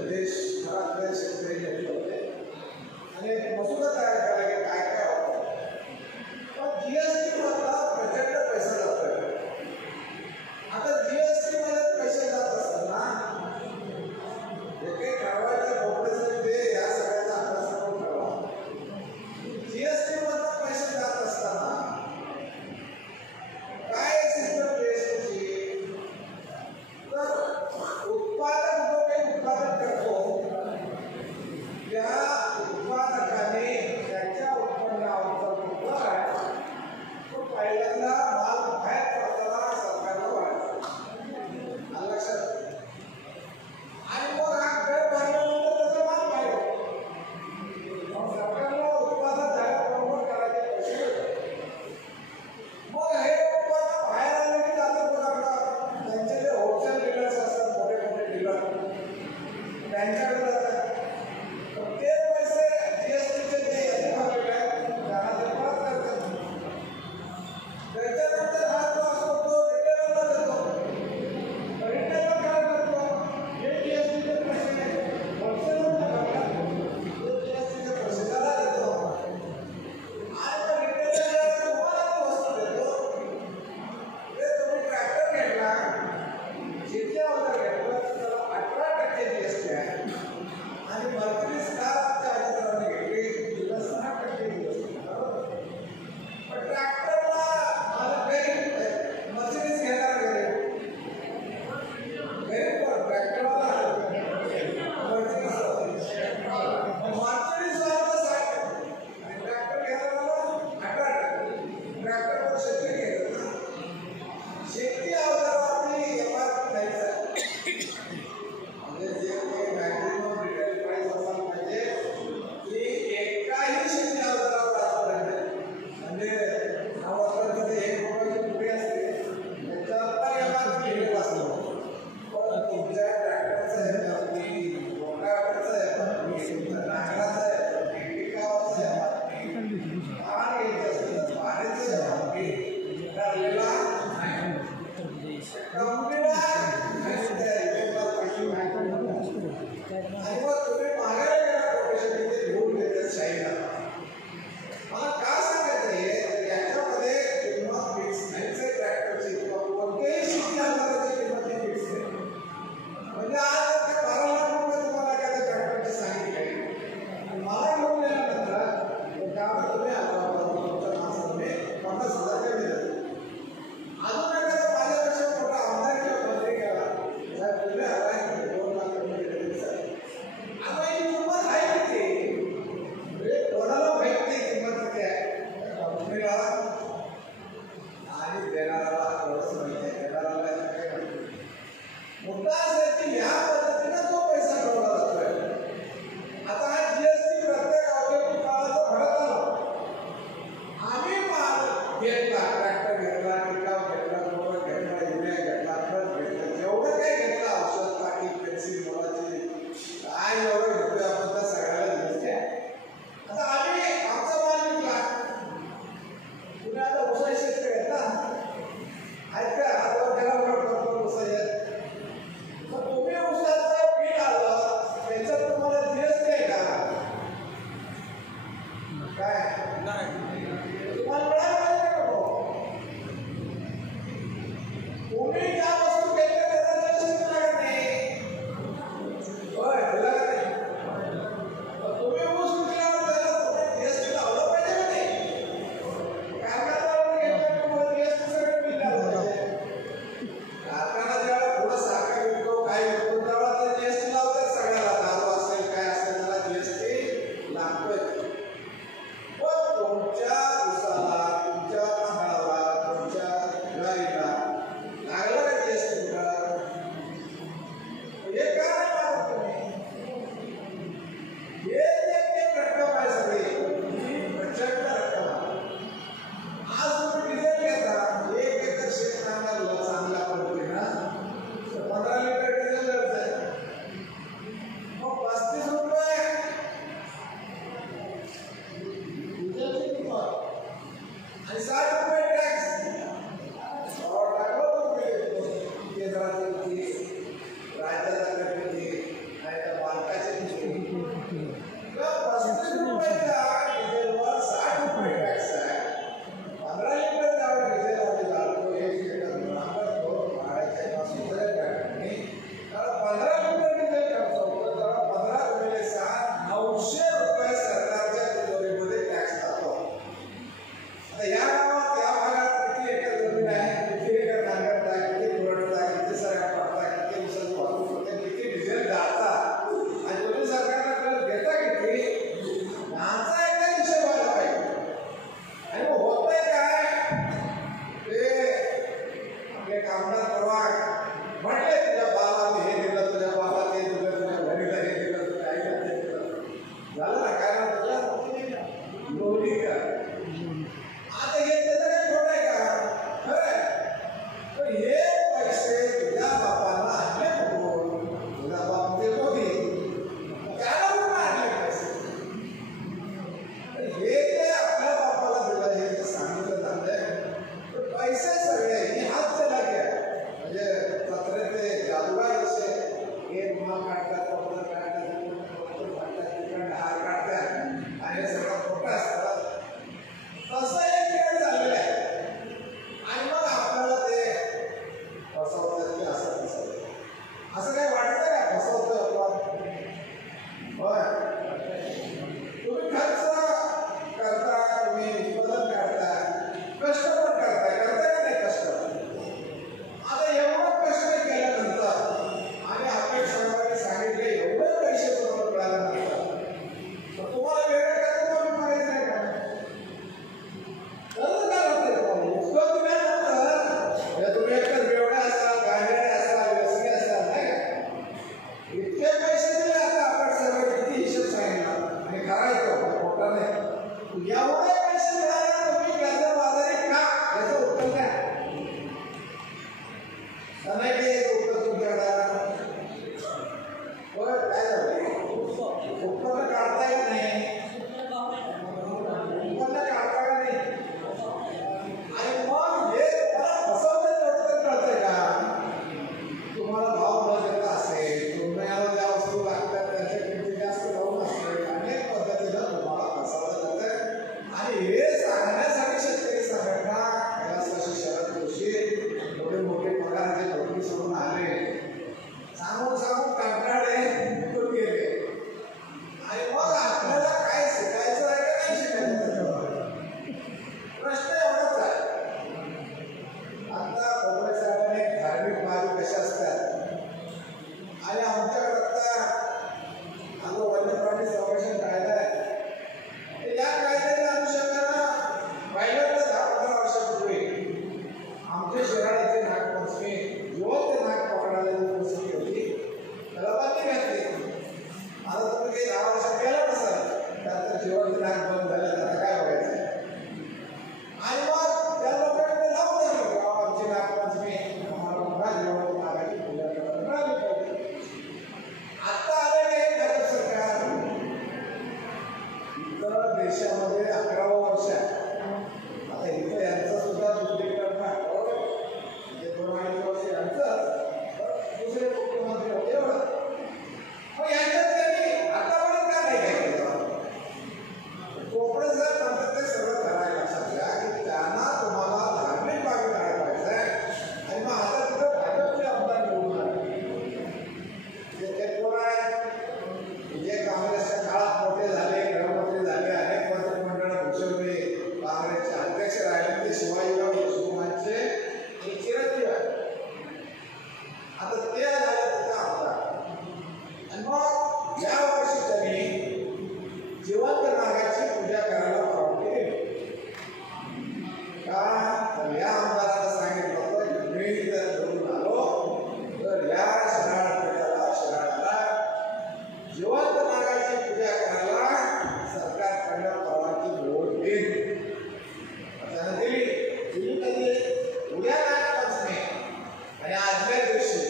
नाही उत्तर तुमच्याकडं होय काय झालं उत्पन्न काढताय का नाही उत्पन्न काढता का नाही आणि मग हे फसवतं तेवढं कळतंय का तुम्हाला भाव न देता असेल तुम्हाला ज्या वस्तू लागतात त्याच्या किमती जास्त लावून असेल अनेक पद्धतीनं तुम्हाला फसवलं जातं आणि हे सांगण्यासाठी शेतकरी संघटना कैलासवासी शरद जोशी एवढे मोठे पगाराचे नोकरी सोडून आले सांगून सांगून कंटाळले निघून गेले आणि मग आपल्याला काय शिकायचं आहे का नाही शिकायचं प्रश्न एवढाच आहे आता खोबरे साहेबांनी धार्मिक बाबी कशा असतात आणि आमच्याकडे आता जो वन्यप्राणी संरक्षण कायदा आहे या कायद्याच्या अनुषंगानं पाहिलं तर 10-15 वर्षापूर्वी आमच्या शहराचे नागपंचमी जिवंत नाग पकडायला जी परिस्थिती होती त्याला बंदी घातली आता तुम्ही काही 10 वर्षात गेलं नसाल त्यानंतर जिवंत नाग बंद झाले आता काय व्हायचं आणि मग त्या लोकांनी लावून दिलं की आमची नागपंचमी आम्हाला पुन्हा जिवंत नागाची पूजा करायला मिळाली पाहिजे आता आलेलं आहे भाजप सरकार इतर देशामध्ये 11वं वर्ष आता इथं यांचं सुद्धा दुसरीकडनं म्हणजे 2-2.5 वर्ष यांचं दुसरे मुख्यमंत्री होते एवढं मग यांच्यात त्यांनी आतापर्यंत का नाही केलं कोपडे साहेब म्हणतात ते सगळं करायला लक्षात घ्या की त्यांना तुम्हाला धार्मिक बाबी काढायचं आहे आणि मग आता तिथं भाजपचे आमदार निवडून आले ते कोण आहे जे काँग्रेसच्या काळात मोठे झाले गृहमंत्री झाले अनेक मंत्रिमंडळ भूषवले काँग्रेसचे अध्यक्ष राहिले ते शिवाजीराव देशमुखांचे एक चिरंजीव आहे आता ते झाले तिथं आमदार आणि मग या वर्षी त्यांनी जिवंत नागाची पूजा करायला परवानगी दिली का तर या आमदाराला सांगितलं होतं की मी जर घेऊन आलो तर या शहराला जिवंत नागाची पूजा करायला सरकारकडनं परवानगी मिळवून देईल त्यानं दिली कधी उद्या नागपंचमी आणि आजल्या दिवशी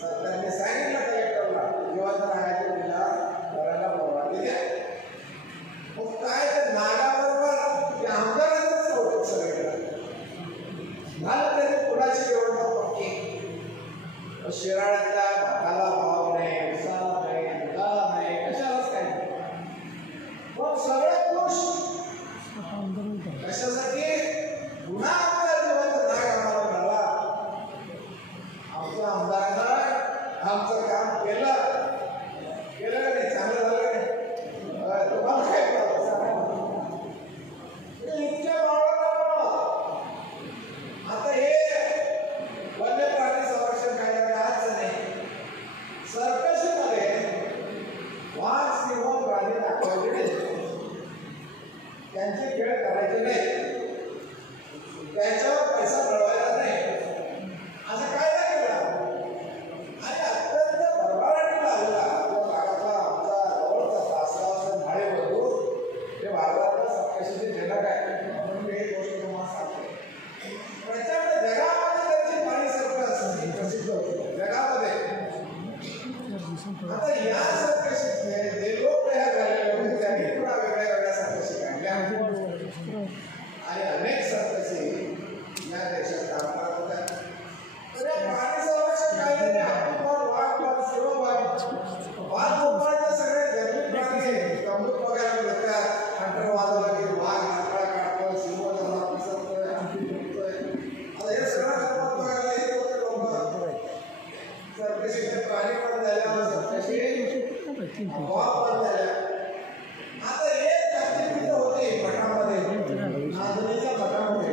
सरकारने सांगितलं कलेक्टरला जिवंत नागाची पूजा करायला परवानगी द्या मग काय तर नागाबरोबर ते आमदारांचंच कौतुक सगळीकडे झालं तरी कुणाची निवडणूक पक्की शिराळ्यातल्या भाताला भाव नाही उसाला नाही दुधाला नाही कशालाच काही नाही मग सगळे खुश कशासाठी पुन्हा आमदार जिवंत नाग आम्हाला मिळाला आमच्या आमदारांना आमचं काम केलं का नाही चांगलं झालं नाही तुम्हाला काय इतक्या बाळाला आता हे वन्यप्राणी संरक्षण कायद्याकडे आज नाही सर्कसमध्ये वाघ सिंह प्राणी दाखवायचे नाही त्यांचे खेळ करायचे नाही त्याच्यावर पैसा मिळवायचा नाही असं कायदा केला आणि अत्यंत भरभराटीला आलेला आपल्या भागातला आमचा जवळचा तासगावचा भाडे बघू हे भारतातलं सर्कसचे जनक आहे म्हणून मी ही गोष्ट तुम्हाला सांगतो त्याच्यामुळे जगामध्ये त्यांची पाणी सर्कस प्रसिद्ध होती जगामध्ये आता या सर्कशीतले जे लोक तयार झालेले होते त्यांनी थोडा वेगळ्या सर्कशी काढल्या आणि अनेक सर्कशी या देशात काम करत होत्या तर या प्राणी संरक्षण कायद्याने हत्तीमार वाघ सिंह वाघ झोपाळचे सगळे जंगली प्राणी कमूत बघायला मिळतात हंटर वाजवला की वाघ नाकळा काढतो सिंह जमा पिसरतोय हंटी फुटतोय आता हे सगळं कमूत बघायला येत होते लोक सर्कशीचे प्राणी पण झाल्यावर सर्कशी आपोआप पण झाल्या आता एक जाती होती मठामध्ये नांदणीच्या मठामध्ये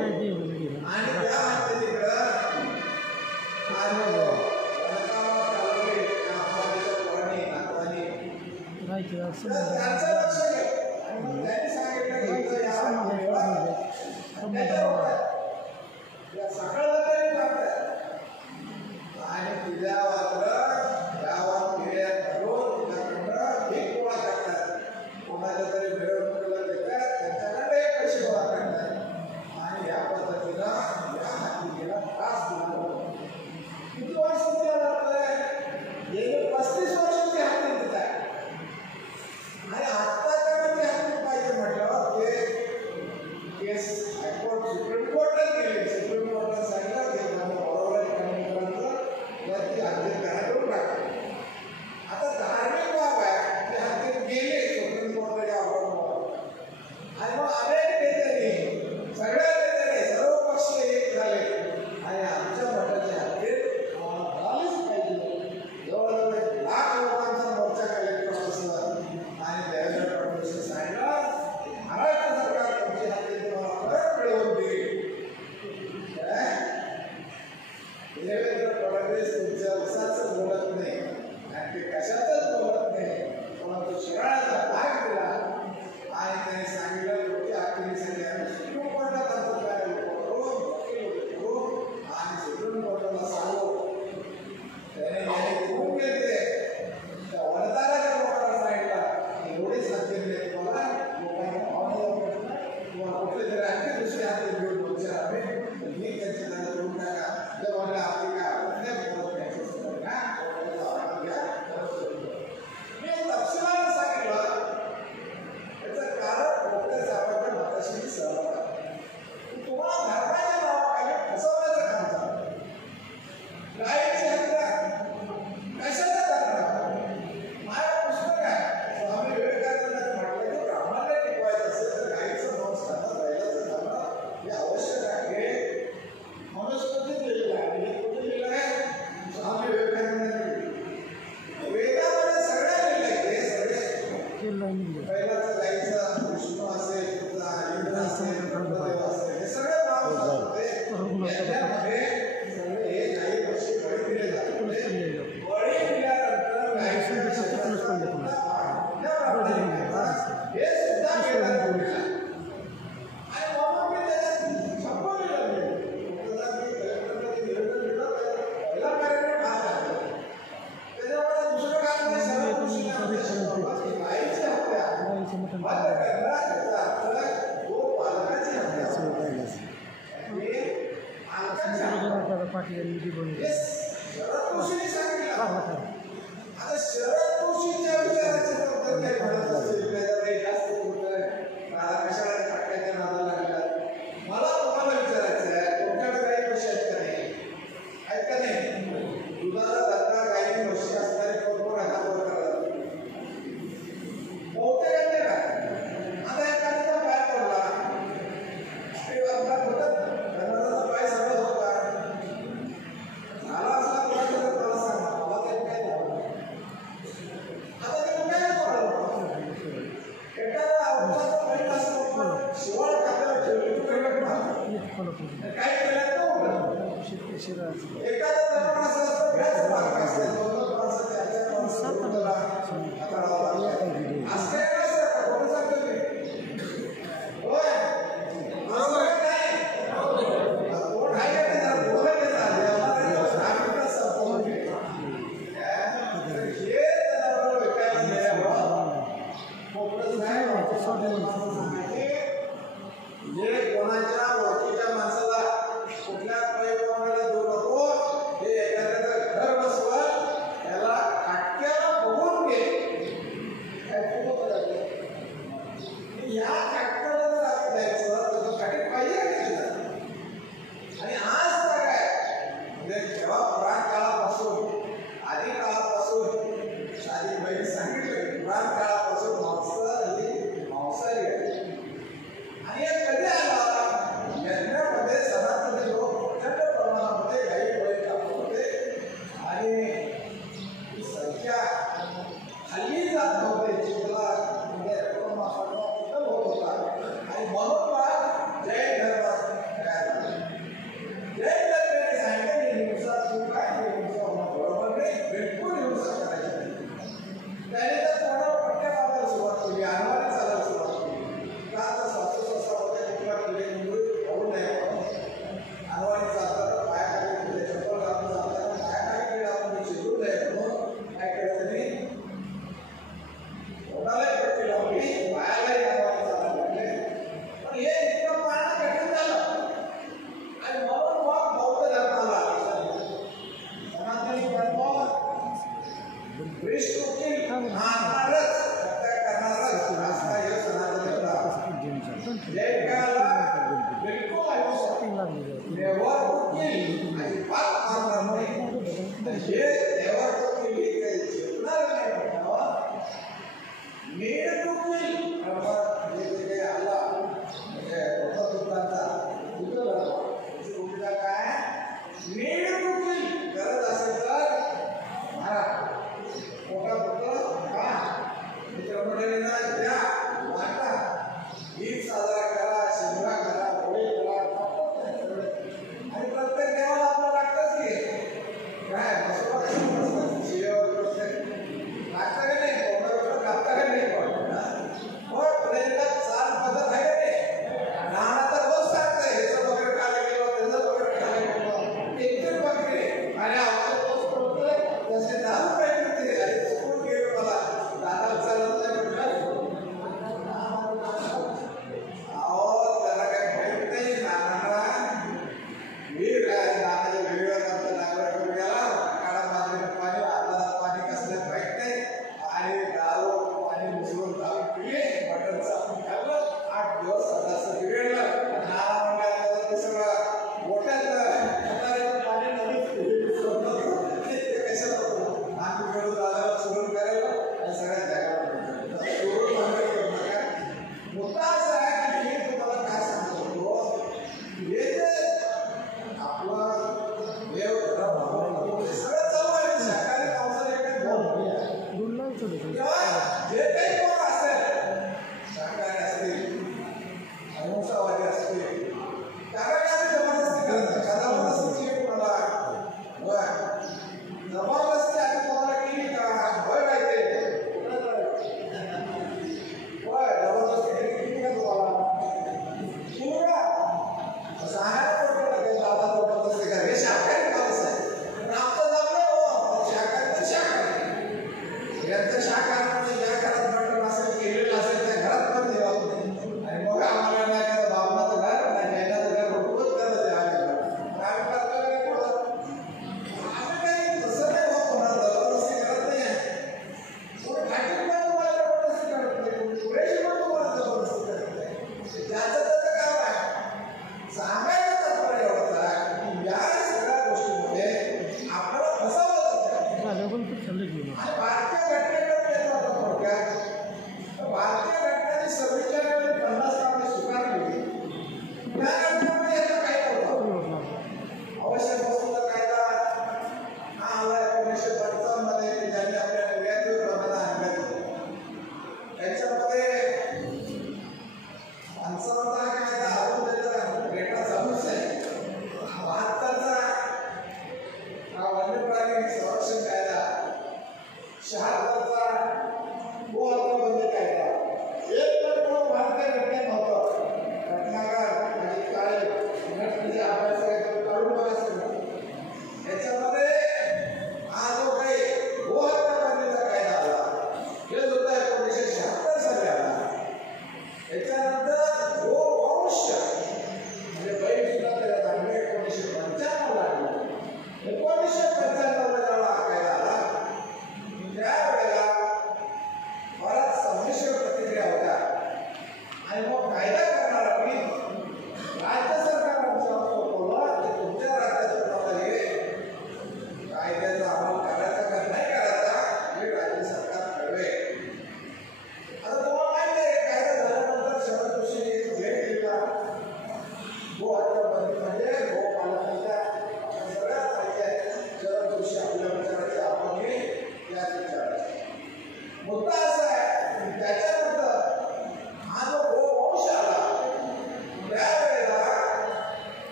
आणि त्या तिकडं त्यांचं लक्ष घ्या आणि मग त्यांनी सांगितलं की सकाळला तरी लागतात आणि तुझ्या मात्र गावात फिर्या करून तुझ्याकडं हे गोळा करतात कोणाच्या तरी मिरवणुकीला देतात त्यांच्याकडे पैसे गोळा करतात आणि या पद्धतीनं या हातीला शरद जोशींनी सांगितलं. आता शरद जोशींच्या विचाराची पद्धत काही म्हणत असेल, काही जास्त कुठं कशाला टाकायच्या नादाला लागला. मला तुम्हाला विचारायचं आहे, तुमच्याकडे काही पैसे आहेत का नाही? आहेत का नाही? दुधाला धंदा काही म्हशी असणारे कोण हातावर करतात. बहुतेक येते का? आता एखाद्याचा पाय पडला, अपघात होतात, धनाचा पाय सगळं होता. झाला असला कोणाचा तर मला सांगा, मला काही काय झालं. आता ते कुठे एखादा अपघात होईल असतो, शिवाळ खात्यावर ठेवली काय केलं तो एखादा जनावर असं असतं, घ्यायचं पाक असतं, दोन माणसाचे ह्याच्या माणसाला विरोधाला हाताळावं लागतं. असं काही नसतं का? कोणी सांगतो मी? होय, बरोबर नाही. कोण आहे का त्याला बोलायला घेता आम्हाला सांगितलं संपवून घे. हे जनावरं विकायला मिळावं मोकळंच नाही. जे कोणाच्या ओळखीच्या माणसाला कुठल्या प्रयोगाला देऊ नको.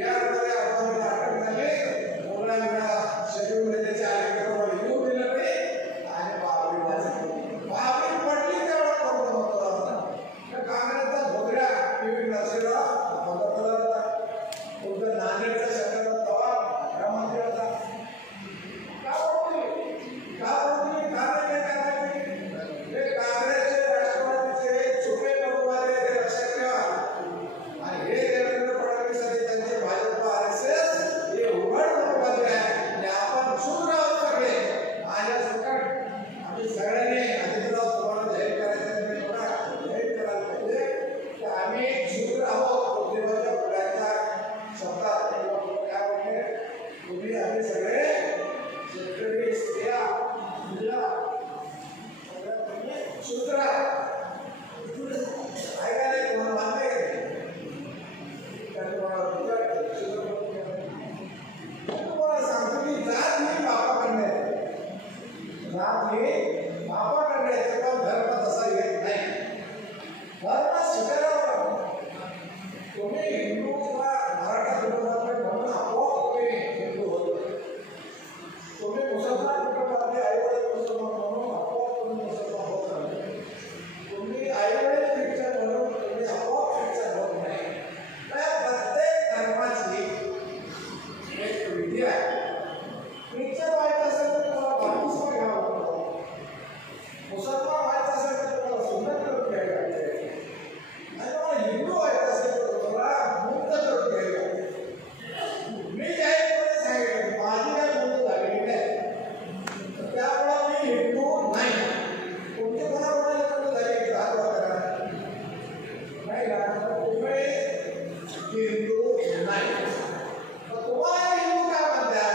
बिहारमध्ये अपघातात अटक झाली, मुलांना शेड्यूलमध्ये त्याच्या कार्यक्रमाला येऊ दिलं नाही आणि बाबरी पडली तेवढं करतो होतं. काँग्रेसचा भोगड्या पी.व्ही. नरसिंहराव पंतप्रधान होता. तुमच्या नांदेडच्या शहरात तवा गृहमंत्री होता. का नाही हे काँग्रेसचे राष्ट्रवादीचे छुपे बंधुवाले हे लक्षात ठेवा. आणि हे देवेंद्र फडणवीस आणि त्यांचे भाजप RSS हे उघड बंधुवाले आहे. आणि आपण शूद्र आहोत सगळे. माझ्या सकट आम्ही सगळ्यांनी आदित्यराव तुम्हाला जाहीर करायचं जाहीर करायला पाहिजे की आम्ही शूद्र आहोत. बुद्धिबळाच्या फुलाच्या शब्दात काय म्हणते तुम्ही आम्ही सगळे शेतकरी स्त्रिया मुलं शूद्र ऐकायला तुम्हाला मान्य आहे तुम्हाला सांगतो की जात ही बापाकडे जात ही बापाकडे पण धर्म तसा येत नाही. धर्म शिकायला तुम्ही हिंदू किंवा मराठा कुटुंबातले म्हणून आपोआप तुम्ही हिंदू होतो. तुम्ही मुसलमान कुटुंबातले आईवडील मुसलमान म्हणून आपोआप तुम्ही मुसलमान होत नाही. तुम्ही आईवडील ख्रिश्चन म्हणून तुम्ही आपोआप ख्रिश्चन होत नाही. प्रत्येक धर्माची एक विधी आहे. ख्रिश्चन व्हायचं असेल तर तुम्हाला बाप्तिस्मा घ्यावा लागतो. मुसलमान व्हायचं असेल तर तुम्हाला सुन्नत करून घ्यावी लागते. आणि तुम्हाला हिंदू व्हायचं असेल तर तुम्हाला मुक्त करून घ्यावी लागते. मी जाहीरपणे सांगितलं माझी काय मुक्त झालेली नाही, त्यामुळे मी हिंदू नाही. तुमची कोणाकोणाला मुक्त झाली दाखवा करा नाही का? तुम्ही हिंदू नाही. तुम्हाला हिंदू काय म्हणतात?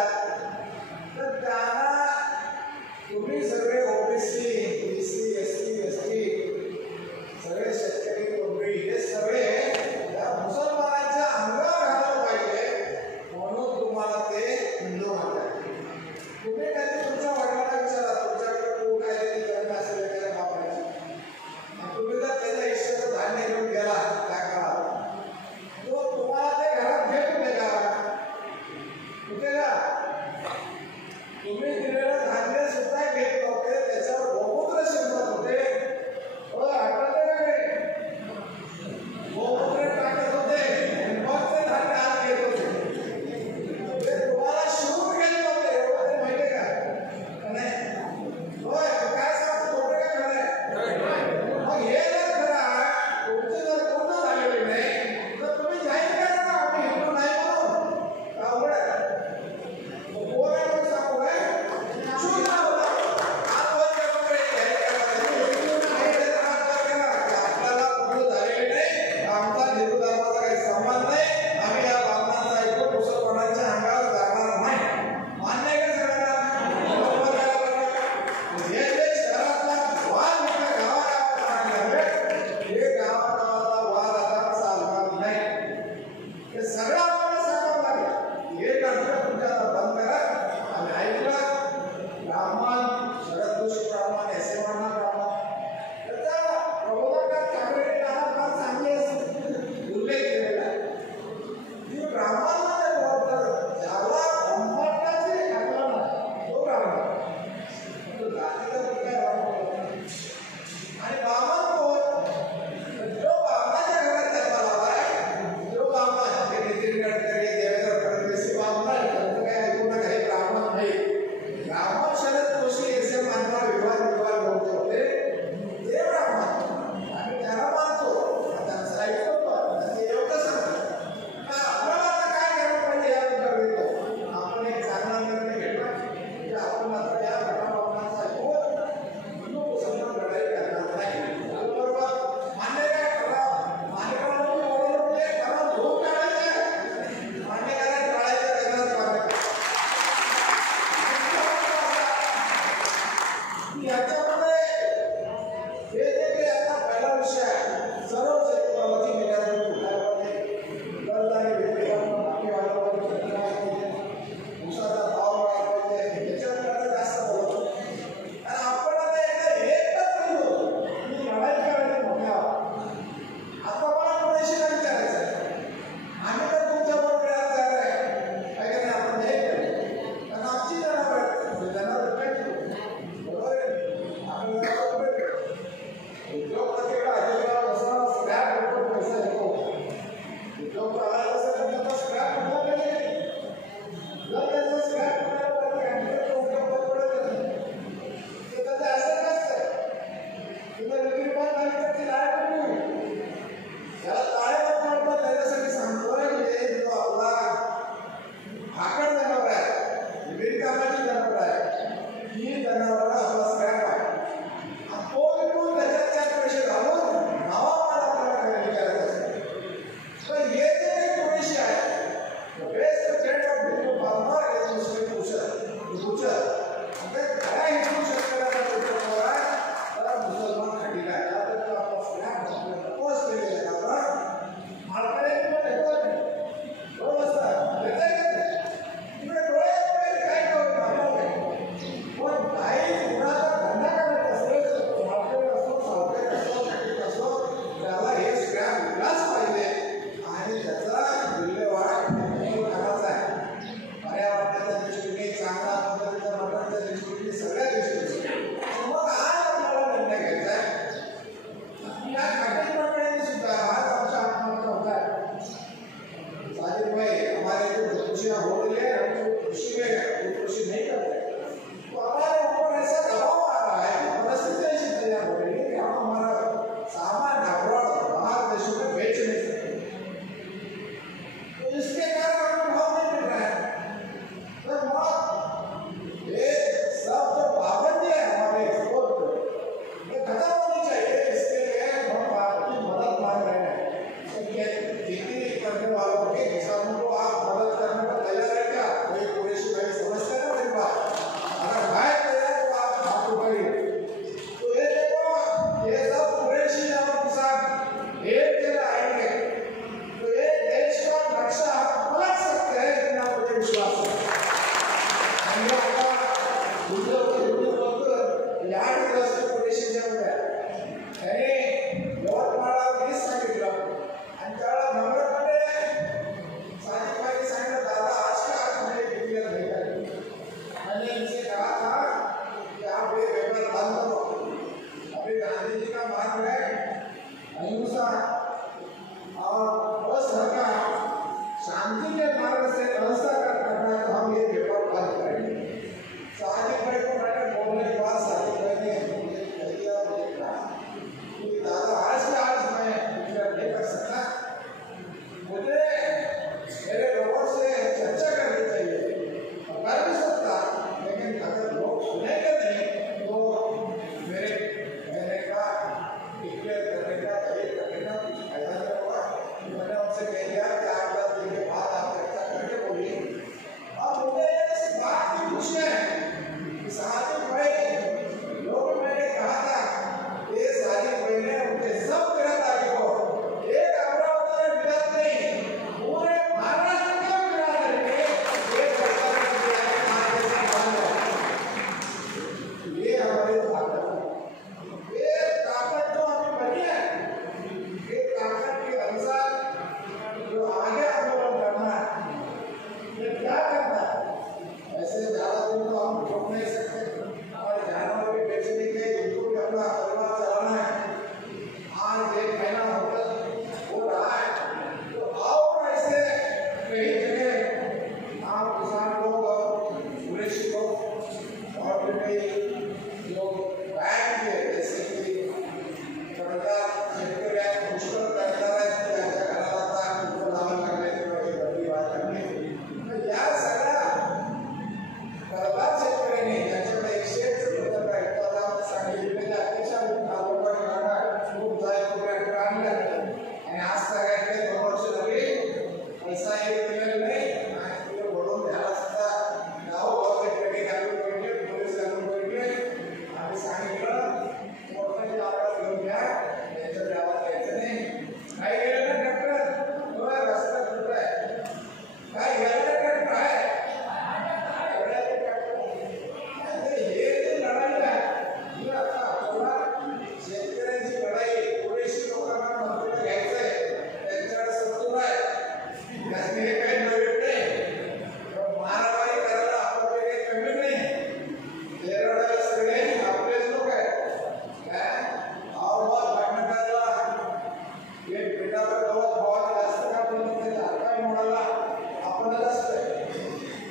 तुम्हाला असतंय.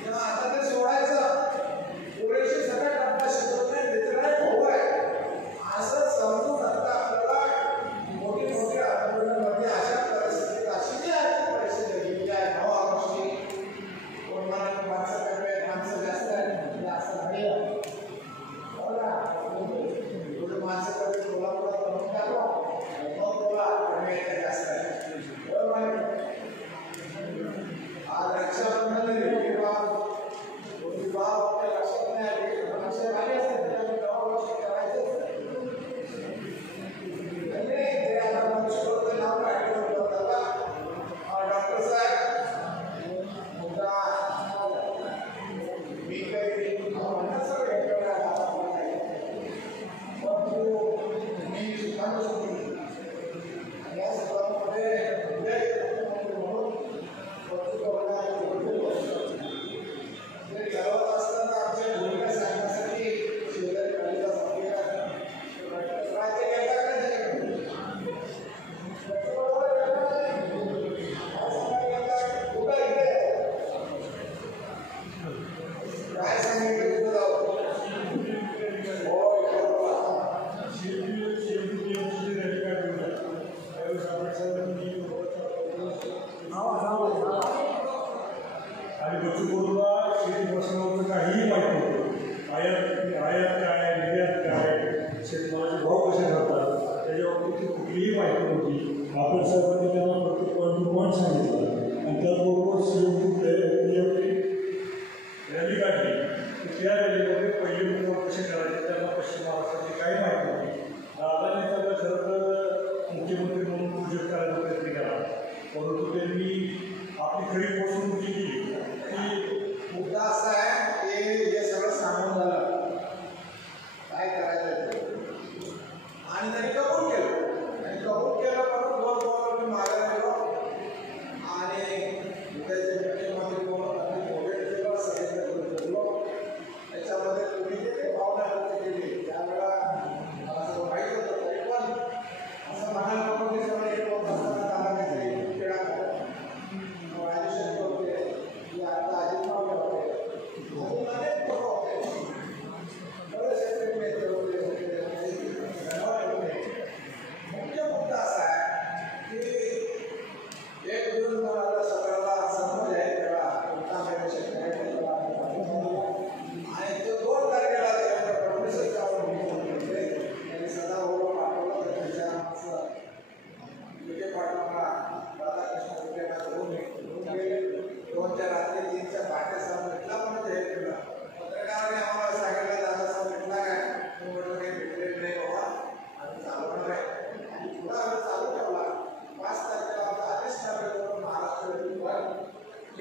तेव्हा आता ते सोडायचं पुरेशी सगळ्या टप्पा शिकवत नाही, मित्र आहे, भाऊ आहे असं समजून आता आपल्याला मोठी मोठी आंदोलनामध्ये अशा परिस्थितीत अशी जी आर्थिक परिस्थिती गेलेली आहे 9 ऑगस्टची कोरोनाने माणसं कमी आहेत, माणसं जास्त आहेत, म्हणजे असं नाही हो ना. एवढे माणसं कमी कोल्हापुरात करून टाकवा मग बोला कमी आहे का जास्त आहे, बरोबर आहे. आज रक्षाबंधन बाब आपल्या लक्षात नाही आले, लक्षात आले असते त्यामुळे तेव्हा गोष्टी करायचं ते आता मनुष्यबळ नाव काढलं होतं दादा डॉक्टर साहेब मुद्दा मी काही म्हणत सगळं मी सुद्धा सुटली या सगळ्यामध्ये करत असताना आमच्या भूमिका सांगण्यासाठी शेजारी कालिदास राज्य घेता का काय सांगितलं तिथं जाऊ आणि बच्चूकडूला शेती प्रश्नावरचं काहीही माहिती नव्हतं. आयात काय, निर्यात काय, शेतमालाचे भाव कसे ठरतात त्याच्या बाबतीतली कुठलीही माहिती नव्हती. आपण साहेबांनी त्यांना प्रत्येक पॉईंट सांगितलं आणि त्याचबरोबर रॅली काढली. त्या रॅलीमध्ये पहिले मुद्दे कसे करायचे त्यांना पश्चिम महाराष्ट्राची काही माहिती नव्हती. दादांनी त्यांना खरं तर मुख्यमंत्री म्हणून प्रोजेक्ट करायचा प्रयत्न केला, परंतु त्यांनी आपली खरी फसवणुकी केली. मुद्दा असा आहे की हे सगळं सांगून झालं काय करायचं आणि त्यांनी कबूल केलं म्हणून दोन मी मागायला गेलो आणि त्याचे मुख्यमंत्री कोविड सगळ्यांना करून ठेवलो. त्याच्यामध्ये तुम्ही जे भावना व्यक्त केली त्यावेळेला मला सगळं माहीत होतं, तरी पण असं म्हणायला नको की सगळं एक होत असताना त्याला काहीतरी खेळा राजेश्वर होते की आता अजित पवार होते अजून अनेक लोक होते बरेचसे नेते होते. मुख्य मुद्दा असा आहे की 1 जून 2017ला संप जाहीर केला कोणता शेतकऱ्यांनी आणि तो 2 तारखेला देवेंद्र फडणवीस त्यांनी सदा भाऊ पाठवला तर त्याच्या विखे पाटलांना राधाकृष्ण विखेंना धरून गेले. 2च्या रात्री 3च्या पहाटे साहेब भेटला पण जाहीर केला. पत्रकारांनी आम्हाला सांगितलं दादा साहेब भेटला काय, मी म्हटलं काही भेटलेलं नाही बाबा आम्ही चालवणार आहे आणि पुढे आम्ही चालू ठेवला. 5 तारखेला आमचा आदेश करून महाराष्ट्र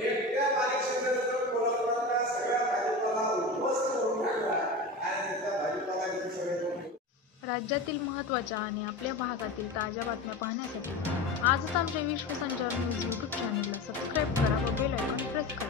एकट्या बारीक क्षेत्रात कोल्हापुरातल्या सगळ्या भाजीपाला उद्ध्वस्त करून टाकला आणि त्याच्या भाजीपाला घेऊन सगळे राज्यातील महत्त्वाच्या आणि आपल्या भागातील ताज्या बातम्या पाहण्यासाठी आजच आमच्या विश्वसंचार न्यूज यूट्यूब चॅनलला सबस्क्राईब करा व बेल आयकॉन प्रेस करा.